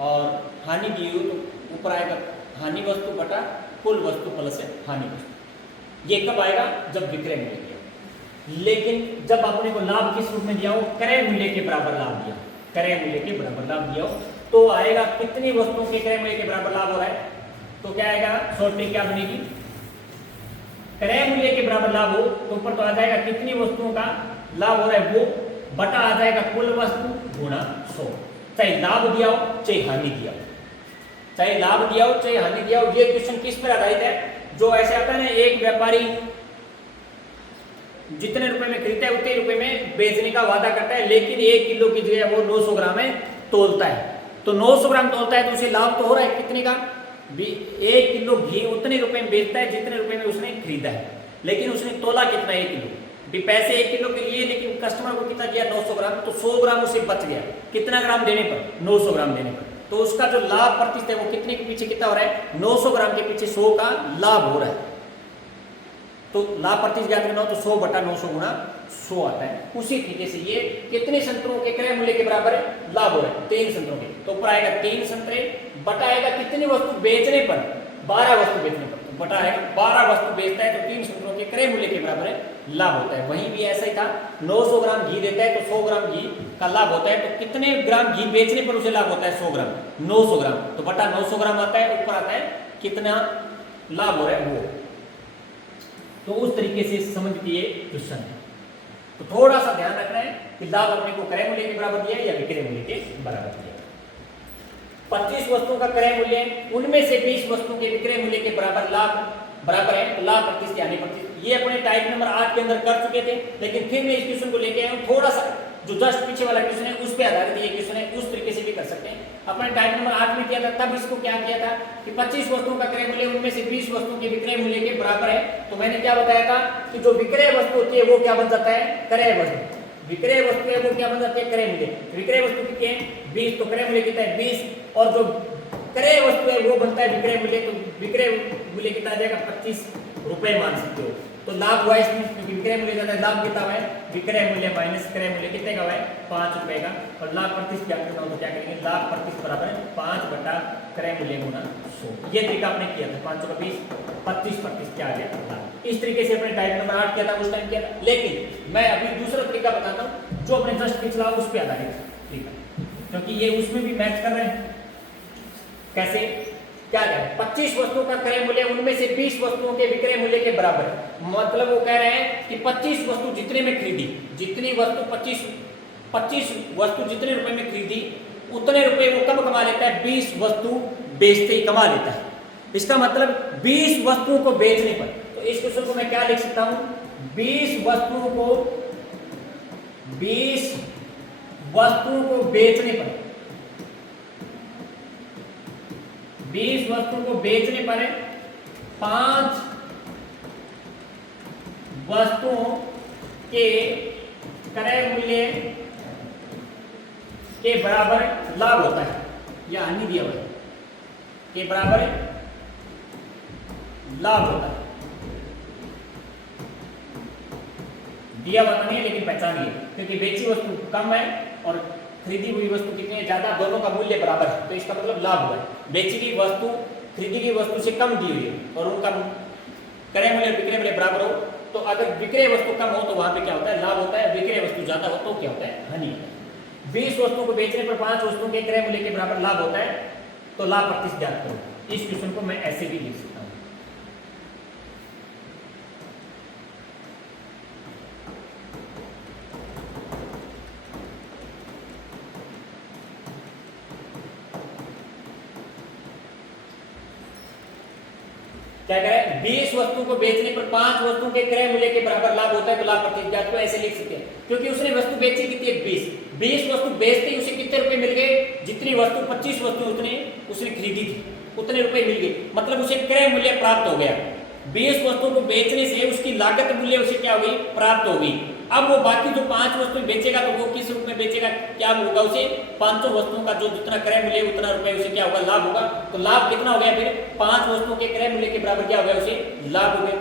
और हानि दी हुई तो ऊपर आएगा हानि वस्तु बटा कुल वस्तु प्लस हानि वस्तु। ये कब आएगा, जब विक्रय मूल्य दिया। लेकिन जब आपने को लाभ किस रूप में दिया हो, क्रय मूल्य के बराबर लाभ दिया, क्रय मूल्य के बराबर लाभ दिया हो, तो आएगा कितनी वस्तुओं के क्रय मूल्य के बराबर लाभ हो रहा है, तो क्या आएगा, शॉर्ट ट्रिक क्या बनेगी, क्रय मूल्य के बराबर लाभ हो तो ऊपर तो आ जाएगा कितनी वस्तुओं का लाभ हो रहा है वो, बटा आ जाएगा कुल वस्तु गुणा 100। चाहे लाभ दिया हो चाहे हानि दिया हो, चाहे लाभ दिया हो चाहे हानि दिया हो। ये क्वेश्चन किस पर आधारित है, जो ऐसे आता है ना, एक व्यापारी जितने रुपए में खरीदता है उतने रुपए में बेचने का वादा करता है, लेकिन 1 किलो की जगह वो 900 ग्राम में तोलता है। तो 900 ग्राम तोलता है तो उसे लाभ तो हो रहा है कितने का, 1 किलो घी उतने रुपए में बेचता है जितने रुपए में उसने खरीदा है, लेकिन उसने तोला कितना, 1 किलो। भी पैसे 1 किलो के लिए, लेकिन कस्टमर को कितना दिया, 900 ग्राम, तो 100 ग्राम उसे बच गया। कितना ग्राम देने पर, 900 ग्राम देने पर। तो उसका जो लाभ प्रतिशत है वो कितने के पीछे कितना हो रहा है, 900 ग्राम के पीछे 100 का लाभ हो रहा है। तो लाभ प्रतिशत ज्ञात करना हो तो 100 बटा 900 गुणा 100 आता है। उसी तरीके से ये कितने संतरों के क्रय मूल्य के बराबर है, लाभ हो रहा है 3 संतरों के, तो ऊपर आएगा 3 संतरे, बटा आएगा कितनी वस्तु बेचने पर, 12 वस्तु बेचने पर, तो बटा आएगा 12 वस्तु बेचता है तो 3 संतरों के क्रय मूल्य के बराबर है लाभ होता है। वहीं भी ऐसा ही था, 900 ग्राम घी देता है तो 100 ग्राम घी का लाभ होता है, तो कितने ग्राम घी बेचने पर उसे लाभ होता है, 100 ग्राम, 900 ग्राम, तो बटा 900 ग्राम आता है, ऊपर आता है कितना लाभ हो रहा है वो। तो उस तरीके से समझ के क्वेश्चन है। तो थोड़ा सा ध्यान रखना है कि लाभ अपने को क्रय मूल्य के बराबर दिया है या विक्रय मूल्य के बराबर दिया है। 25 वस्तुओं का क्रय मूल्य, उनमें से 20 वस्तुओं के विक्रय मूल्य के बराबर लाभ बराबर है, तो लाभ प्रतिशत यानी प्रतिशत। ये अपने टाइप नंबर 8 के अंदर कर चुके थे, लेकिन फिर मैं इस क्वेश्चन को लेके आया हूं, थोड़ा सा जो जस्ट पीछे वाला क्वेश्चन है उस पे आधारित ये क्वेश्चन है, उस तरीके से भी कर सकते हैं। अपने टाइप नंबर 8 में किया था, तब इसको क्या किया था कि 25 वस्तुओं का क्रय मूल्य, उनमें से 20 वस्तुओं के विक्रय मूल्य के बराबर है। तो मैंने क्या बताया था कि जो विक्रय वस्तु होती है वो क्या बन जाता है, क्रय वस्तु। विक्रय वस्तु है वो क्या बन जाती है, क्रय मूल्य। विक्रय वस्तु कितनी है, 20, तो क्रय मूल्य कितना है, 20, और जो क्रय वस्तु है वो बनता है विक्रय मूल्य, तो विक्रय मूल्य कितना आ जाएगा, 25 रुपए मान सकते हो। तो लाभ हुआ इसमें, क्योंकि विक्रय मूल्य ज्यादा है, लाभ कितना हुआ है, विक्रय मूल्य माइनस क्रय मूल्य कितने का हुआ है, 5 रुपए का। और लाभ प्रतिशत क्या करना हो तो क्या करेंगे, लाभ प्रतिशत बराबर है 5 बटा क्रय मूल्य गुना 100। ये तरीका आपने किया था, 500 का 20, 25% क्या आ गया लाभ। इस तरीके से अपने टाइप नंबर 8 किया था, उस टाइम किया था। लेकिन मैं अभी दूसरा तरीका बताता हूँ जो अपने जस्ट पिछला उस पर आधारित तरीका, क्योंकि ये उसमें भी मैच कर रहे हैं। कैसे, क्या कह रहे हैं, 25 वस्तुओं का क्रय मूल्य उनमें से 20 वस्तुओं के विक्रय मूल्य के बराबर है। मतलब वो कह रहे हैं कि 25 वस्तु जितने में खरीदी, जितनी वस्तु 25 वस्तु जितने रुपए में खरीदी उतने रुपए वो कब कमा लेता है, 20 वस्तु बेचते ही कमा लेता है। इसका मतलब 20 वस्तुओं को बेचने पर, तो इस क्वेश्चन को मैं क्या लिख सकता हूं, 20 वस्तुओं को बेचने पर, 20 वस्तुओं को बेचने पर 5 वस्तुओं के क्रय मूल्य के बराबर लाभ होता है, या हानि दिया हुआ है, के बराबर लाभ होता है। दिया हुआ नहीं है लेकिन पहचानिए, क्योंकि बेची वस्तु कम है और खरीदी हुई वस्तु कितनी है, ज्यादा, दोनों का मूल्य बराबर है, तो इसका मतलब लाभ हुआ है। बेची गई वस्तु खरीदी गई वस्तु से कम दी हुई है और उनका क्रय मूल्य विक्रय मूल्य बराबर हो, तो अगर विक्रय वस्तु कम हो तो वहां पे क्या होता है, लाभ होता है। विक्रय वस्तु ज्यादा हो तो क्या होता है, हानि होता है। 20 वस्तुओं को बेचने पर 5 वस्तुओं के क्रय मूल्य के बराबर लाभ होता है, तो लाभ प्रतिशत ज्ञात करो। इस क्वेश्चन को मैं ऐसे भी लिख सकता हूं। क्या कह रहा है, 20 वस्तु को बेचने पर 5 वस्तुओं के क्रय मूल्य के बराबर लाभ होता है, तो लाभ प्रतिशत ज्ञात करो। ऐसे लिख सकते हैं, क्योंकि उसने वस्तु बेची कितनी है, 20 वस्तु बेचते ही उसे कितने रुपए मिल गए, जितनी वस्तु 25 वस्तु उसने खरीदी थी उतने रुपए मिल गए, मतलब उसे क्रय मूल्य प्राप्त हो गया। 20 वस्तुओं को बेचने से उसकी लागत मूल्य उसे क्या हो गई, प्राप्त हो गई। अब वो बाकी जो 5 वस्तुएं बेचेगा तो वो किस रूप में बेचेगा, क्या होगा, उसे 500 वस्तुओं का जो जितना क्रय मूल्य उतना रुपए उसे क्या होगा, लाभ होगा। तो लाभ कितना हो गया, फिर 5 वस्तुओं के क्रय मूल्य के बराबर क्या हो गया, उसे लाभ हो गया।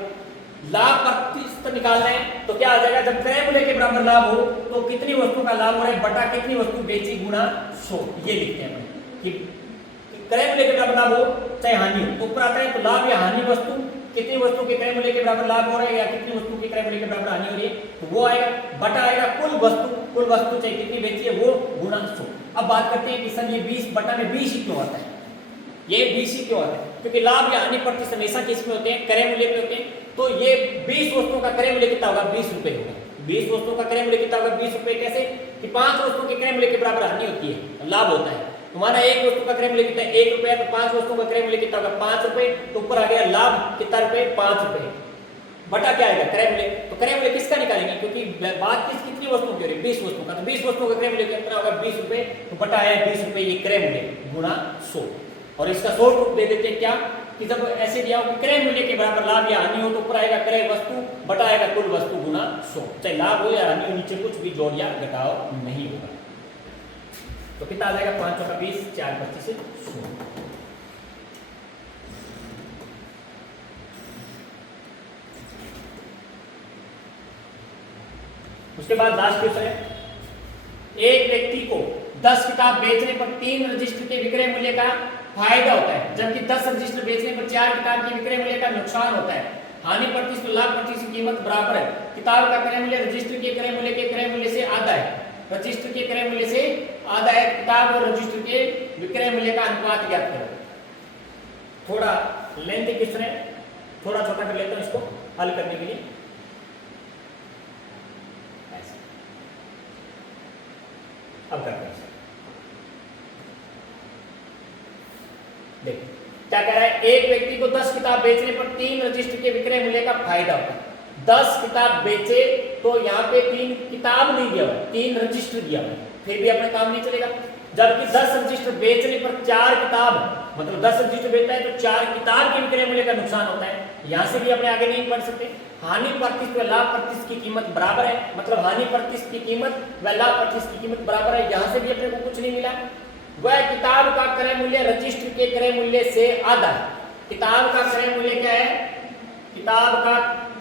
लाभ प्रतिशत निकालना है तो क्या आ जाएगा, जब क्रय मूल्य के बराबर लाभ हो तो कितनी वस्तु का लाभ हो रहा है बटा कितनी वस्तु बेची गुना 100। ये लिखते हैं कि क्रय मूल्य के बराबर लाभ हो चाहे हानि हो, ऊपर आता है तो लाभ या हानि वस्तु, कितनी वस्तु के क्रय मूल्य के बराबर लाभ हो रहा है या कितनी वस्तु के क्रय मूल्य के बराबर हानि हो रही है, तो वो आएगा, बटा आएगा कुल वस्तु चाहे कितनी बेची है वो गुना 100। अब बात करते हैं कि सर ये 20 बटा में 20 ही क्यों आता है, ये 20 ही क्यों आता है, क्योंकि लाभ या हानि प्रतिशत हमेशा किस में होते हैं, क्रय मूल्य पे होते हैं। तो ये 20 वस्तुओं का क्रय मूल्य कितना होगा, 20 रुपए होगा। 20 वस्तुओं का क्रय मूल्य कितना होगा, 20 रुपए। कैसे कि 5 वस्तुओं के क्रय मूल्य के बराबर हानि होती है, लाभ होता है। तुम्हारा एक वस्तु का क्रय मूल्य कितना है, 1 रुपया, तो 5 वस्तुओं का क्रय मूल्य कितना होगा, 5 रुपए। तो ऊपर आ गया लाभ कितना रुपए, 5 रुपए, बटा क्या आएगा, क्रय मूल्य। तो क्रय मूल्य किसका निकालेंगे, क्योंकि बात कितनी वस्तुओं की हो रही है, 20 वस्तुओं का, तो 20 वस्तुओं का क्रय मूल्य कितना होगा, 20 रुपए। तो बटा आया 20 रुपए, ये क्रय मूल्य गुना 100। और इसका शॉर्ट रूप दे देते हैं क्या, कि जब ऐसे दिया हो कि क्रय मूल्य के बराबर लाभ या हानि हो तो ऊपर आएगा क्रय वस्तु बटा आएगा कुल वस्तु गुना 100। चाहे लाभ हो या हानि हो, नीचे कुछ भी जोड़ या घटाव नहीं होगा। तो कितना आ जाएगा, 5 का 20, 4 25 100। उसके बाद लास्ट क्वेश्चन है, एक व्यक्ति को 10 किताब बेचने पर 3 रजिस्टर के विक्रय मूल्य का फायदा होता है, जबकि 10 रजिस्टर बेचने पर 4 किताब के विक्रय मूल्य का नुकसान होता है। हानि प्रतिशत तो लाभ प्रतिशत की कीमत बराबर है। किताब का क्रय मूल्य रजिस्टर के क्रय मूल्य के क्रय मूल्य से आधा है, रजिस्टर के क्रय मूल्य से आधा है। किताब और रजिस्टर के विक्रय मूल्य का अनुपात ज्ञात करो। थोड़ा लेंथी क्वेश्चन है, थोड़ा छोटा कर लेता हूं इसको हल करने के लिए। अब करते हैं, देखिए क्या कह रहा है, एक व्यक्ति को 10 किताब बेचने पर 3 रजिस्टर के विक्रय मूल्य का फायदा होता है। 10 किताब बेचे तो यहाँ पे 3 किताब नहीं दिया हुआ, 3 रजिस्टर दिया हुआ, फिर भी अपना काम नहीं चलेगा। जबकि 10 रजिस्टर बेचने पर 4 किताब, मतलब 10 रजिस्टर बेचता है तो 4 किताब के विक्रय मूल्य का नुकसान होता है। यहाँ से भी अपने आगे नहीं बढ़ सकते। हानि प्रतिशत व लाभ प्रतिशत की कीमत बराबर है, मतलब हानि प्रतिशत की कीमत व लाभ प्रतिशत की कीमत बराबर है। यहाँ से भी अपने को कुछ नहीं मिला। वह किताब का क्रय मूल्य रजिस्टर के क्रय मूल्य से आधा है। किताब का क्रय मूल्य क्या है, किताब का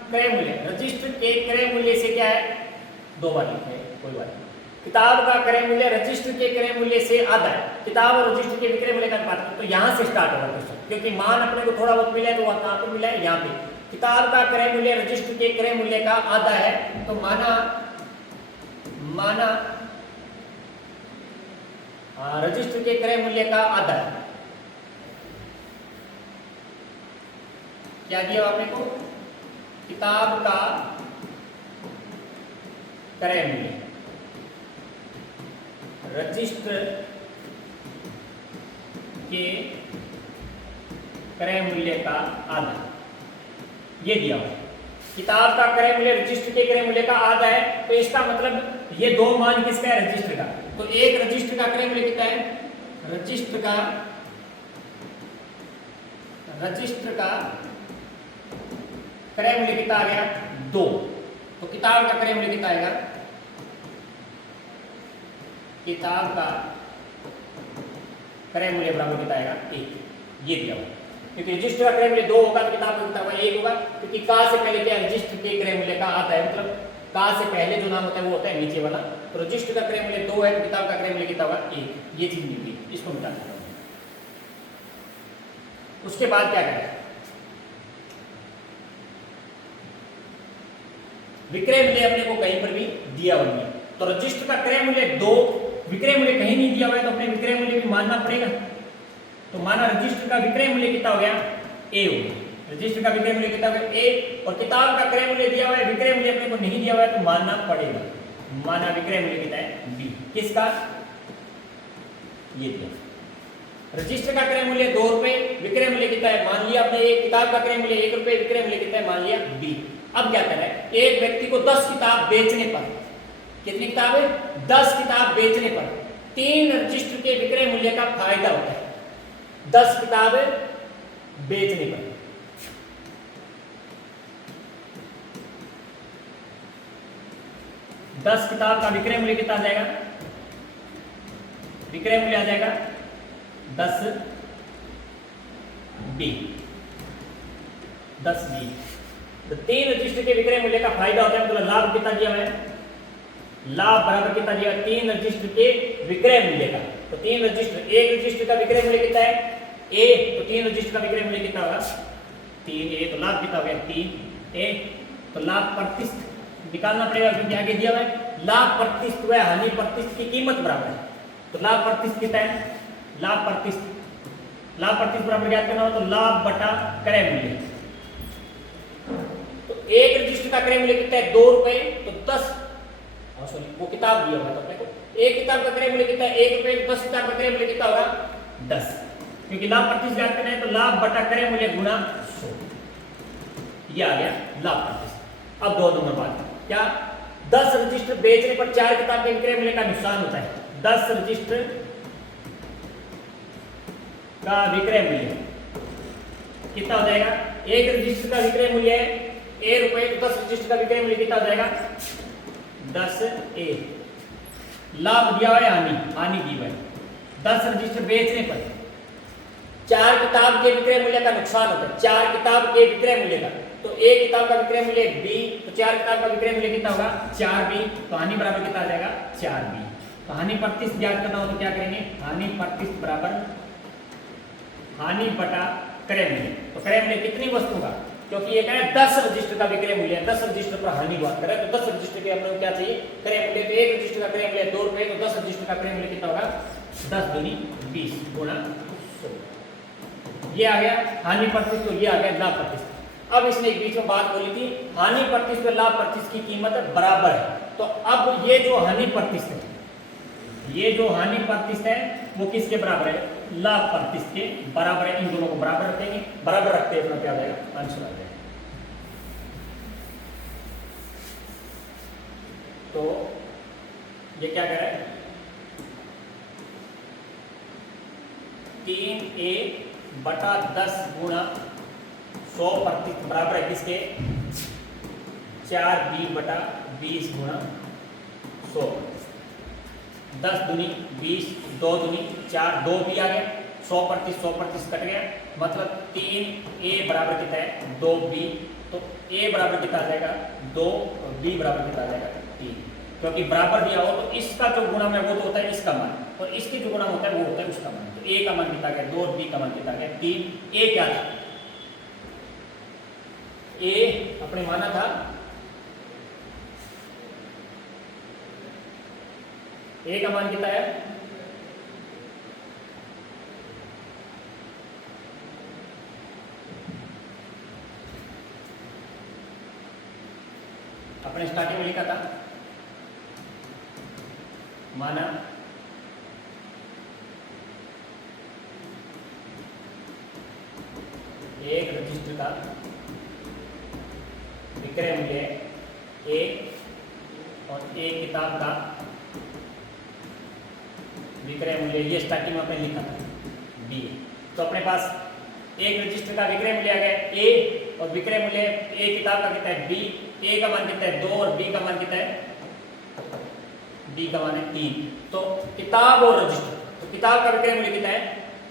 क्रय मूल्य, रजिस्टर के क्रय मूल्य से क्या है, 2 बार लिखे हैं, कोई बात नहीं। किताब का क्रय मूल्य रजिस्टर के क्रय मूल्य से आधा है, किताब और रजिस्टर के विक्रय मूल्य का अनुपात, तो यहाँ से स्टार्ट होगा क्वेश्चन, क्योंकि मान अपने को थोड़ा बहुत मिला है, तो वह कहाँ पर मिला है, यहाँ पे। किताब का क्रय मूल्य रजिस्टर के क्रय मूल्य का आधा है, तो माना रजिस्टर के क्रय मूल्य का आधा है। क्या दिया आपने को, किताब का क्रय मूल्य रजिस्टर के क्रय मूल्य का आधा, ये दिया हुआ। किताब का क्रय मूल्य रजिस्टर के क्रय मूल्य का आधा है, तो इसका मतलब ये 2 मान किसका है, रजिस्टर का। तो एक रजिस्टर का क्रय मूल्य कितना है, रजिस्टर का क्रय मूल्य कितना आ गया, 2। तो किताब का क्रय मूल्य कितना आएगा, किताब का क्रय मूल्य बराबर कितना आएगा, 1। ये दिया हुआ, क्योंकि रजिस्टर का क्रय मूल्य 2 होगा तो किताब का कितना होगा, 1 होगा, क्योंकि का से पहले क्या, रजिस्टर के क्रय मूल्य का आता है, मतलब का से पहले जो नाम होता है वो होता है नीचे वाला। तो रजिस्टर का क्रय मूल्य 2 है, तो किताब का क्रय मूल्य कितना होगा, 1। ये चीज मिलती है, इसको मिटा देता हूं। उसके बाद क्या करें, विक्रय मूल्य अपने को कहीं पर भी दिया हुआ नहीं है, तो रजिस्टर का क्रय मूल्य 2, विक्रय मूल्य कहीं नहीं दिया हुआ है, तो अपने विक्रय मूल्य भी मानना पड़ेगा। तो माना रजिस्टर का विक्रय मूल्य कितना हो गया, ए हो गया, रजिस्टर का विक्रय मूल्य कितना हो गया, ए, और किताब का क्रय मूल्य दिया हुआ है, विक्रय मूल्य अपने को नहीं दिया हुआ है, तो मानना पड़ेगा। माना विक्रय मूल्य कितना है, बी, किसका, ये दिया। रजिस्टर का क्रय मूल्य 2 रुपए, विक्रय मूल्य कितना है, मान लिया आपने, एक किताब का क्रय मूल्य 1 रुपए, विक्रय मूल्य कितना है, मान लिया बी। अब क्या करना है, एक व्यक्ति को 10 किताब बेचने पर, कितनी किताब है, 10 किताब बेचने पर 3 रजिस्टर के विक्रय मूल्य का फायदा होता है। 10 किताब बेचने पर, दस किताब का विक्रय मूल्य कितना आ जाएगा, विक्रय मूल्य आ जाएगा 10 बी, 10 बी। तो 3 रजिस्टर के विक्रय मूल्य का फायदा होता है, मतलब लाभ कितना दिया है, लाभ बराबर कितना दिया, 3 रजिस्टर के विक्रय मूल्य का। तो 3 रजिस्टर, एक रजिस्टर का विक्रय मूल्य कितना है, ए, तो 3 रजिस्टर का विक्रय मूल्य कितना होगा, 3 ए, तो लाभ कितना हो गया, 3 ए। तो लाभ प्रतिशत निकालना पड़ेगा, क्योंकि आगे दिया हुआ है लाभ प्रतिशत व हानि प्रतिशत की कीमत बराबर है। तो लाभ प्रतिशत कितना है, लाभ प्रतिशत बराबर ज्ञात करना हो, तो लाभ बटा क्रय मूल्य। तो एक रजिस्टर का क्रय मूल्य कितना है, 2 रुपए, तो 10, सॉरी वो किताब दिया हुआ था अपने को, एक किताब का क्रय मूल्य कितना है, 1 रुपए, 10 किताब का क्रय मूल्य कितना होगा, 10, क्योंकि लाभ प्रतिशत ज्ञात करना है, तो लाभ बटा क्रय मूल्य गुणा 100, ये आ गया लाभ प्रतिशत। अब 2 नंबर बात, क्या 10 रजिस्टर बेचने पर 4 किताब के विक्रय मूल्य का नुकसान होता है। 10 रजिस्टर का विक्रय मूल्य कितना हो जाएगा, एक रजिस्टर का विक्रय मूल्य है ए रुपए, तो 10 रजिस्टर का विक्रय मूल्य कितना हो जाएगा, 10 ए। लाभ दिया हुआ है, हानि दी हुई है। 10 रजिस्टर बेचने पर 4 किताब के विक्रय मूल्य का नुकसान होता है, 4 किताब के विक्रय मूल्य का। तो एक किताब का विक्रय मूल्य बी, तो 4 किताब का विक्रय मूल्य कितना होगा, 4 बी। तो हानि बराबर कितना आ जाएगा, 4 बी। तो हानि प्रतिशत ज्ञात करना हो तो क्या करेंगे, हानि प्रतिशत बराबर हानि बटा क्रय मूल्य। तो क्रय मूल्य कितनी वस्तु का, क्योंकि ये क्या है 10 रजिस्टर का विक्रय मूल्य है, 10 रजिस्टर पर हानि बात करें, तो 10 रजिस्टर के अपने को क्या चाहिए, क्रय मूल्य। तो एक रजिस्टर का क्रय मूल्य 2 रुपए, तो 10 रजिस्टर का क्रय मूल्य कितना होगा, 10 दूनी 20 गुणा 100, ये आ गया हानि प्रतिशत, तो ये आ गया लाभ प्रतिशत। अब इसने एक बीच में बात बोली थी, हानि प्रतिशत और लाभ प्रतिशत की कीमत बराबर है। तो अब ये जो हानि प्रतिशत है, ये जो हानि प्रतिशत है वो किसके बराबर है, लाभ प्रतिशत के बराबर है। इन दोनों को बराबर रखेंगे, बराबर रखते हैं अपना क्या आ जाएगा, आंसर आ जाएगा। तो ये क्या कह रहा है, 3a बटा 10 गुणा 100% बराबर है किसके, 4b बटा 20 गुणा 100। 10 दूनी 20, 2 दूनी 4, 2 भी आ गया, 100% कट गया, मतलब 3a बराबर कितना है, 2b तो ए बराबर कितना आ जाएगा 2 और बी बराबर कितना आ जाएगा 3, क्योंकि बराबर दिया हो तो इसका जो गुणा है वो तो होता है इसका मान, और इसके जो गुणा होता है वो होता है उसका मान। तो ए का मान कितना गया 2 और बी का मान कितना गया 3। ए क्या था, ए अपने माना था, ए का मान कितना है अपने स्टार्टिंग में लिखा था, माना एक रजिस्टर का विक्रय मूल्य ए और एक किताब का विक्रय मूल्य, ये स्टार्टिंग में आपने लिखा था बी। तो अपने पास एक रजिस्टर का विक्रय मूल्य आ गया ए और विक्रय मूल्य ए किताब का कितना है बी। ए का मान कितना है 2 और बी का मान कितना है, बी का मान है 3। तो किताब और रजिस्टर, तो किताब का विक्रय मूल्य कितना है,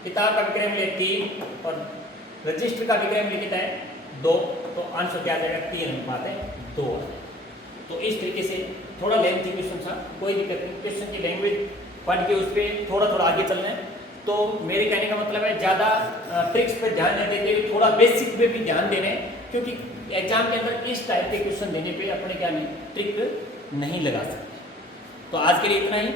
किताब का विक्रय मूल्य 3 और रजिस्टर का विक्रय मूल्य कितना है 2। तो आंसर क्या आ जाएगा 3:2। तो इस तरीके से थोड़ा लेंथी क्वेश्चन था, कोई दिक्कत नहीं, क्वेश्चन की लैंग्वेज पढ़ के उस पर थोड़ा थोड़ा आगे चलना है। तो मेरे कहने का मतलब है ज़्यादा ट्रिक्स पे ध्यान नहीं देते हुए थोड़ा बेसिक पे भी ध्यान देने, क्योंकि एग्जाम के अंदर इस टाइप के क्वेश्चन देने पे अपने क्या नहीं ट्रिक नहीं लगा सकते। तो आज के लिए इतना ही।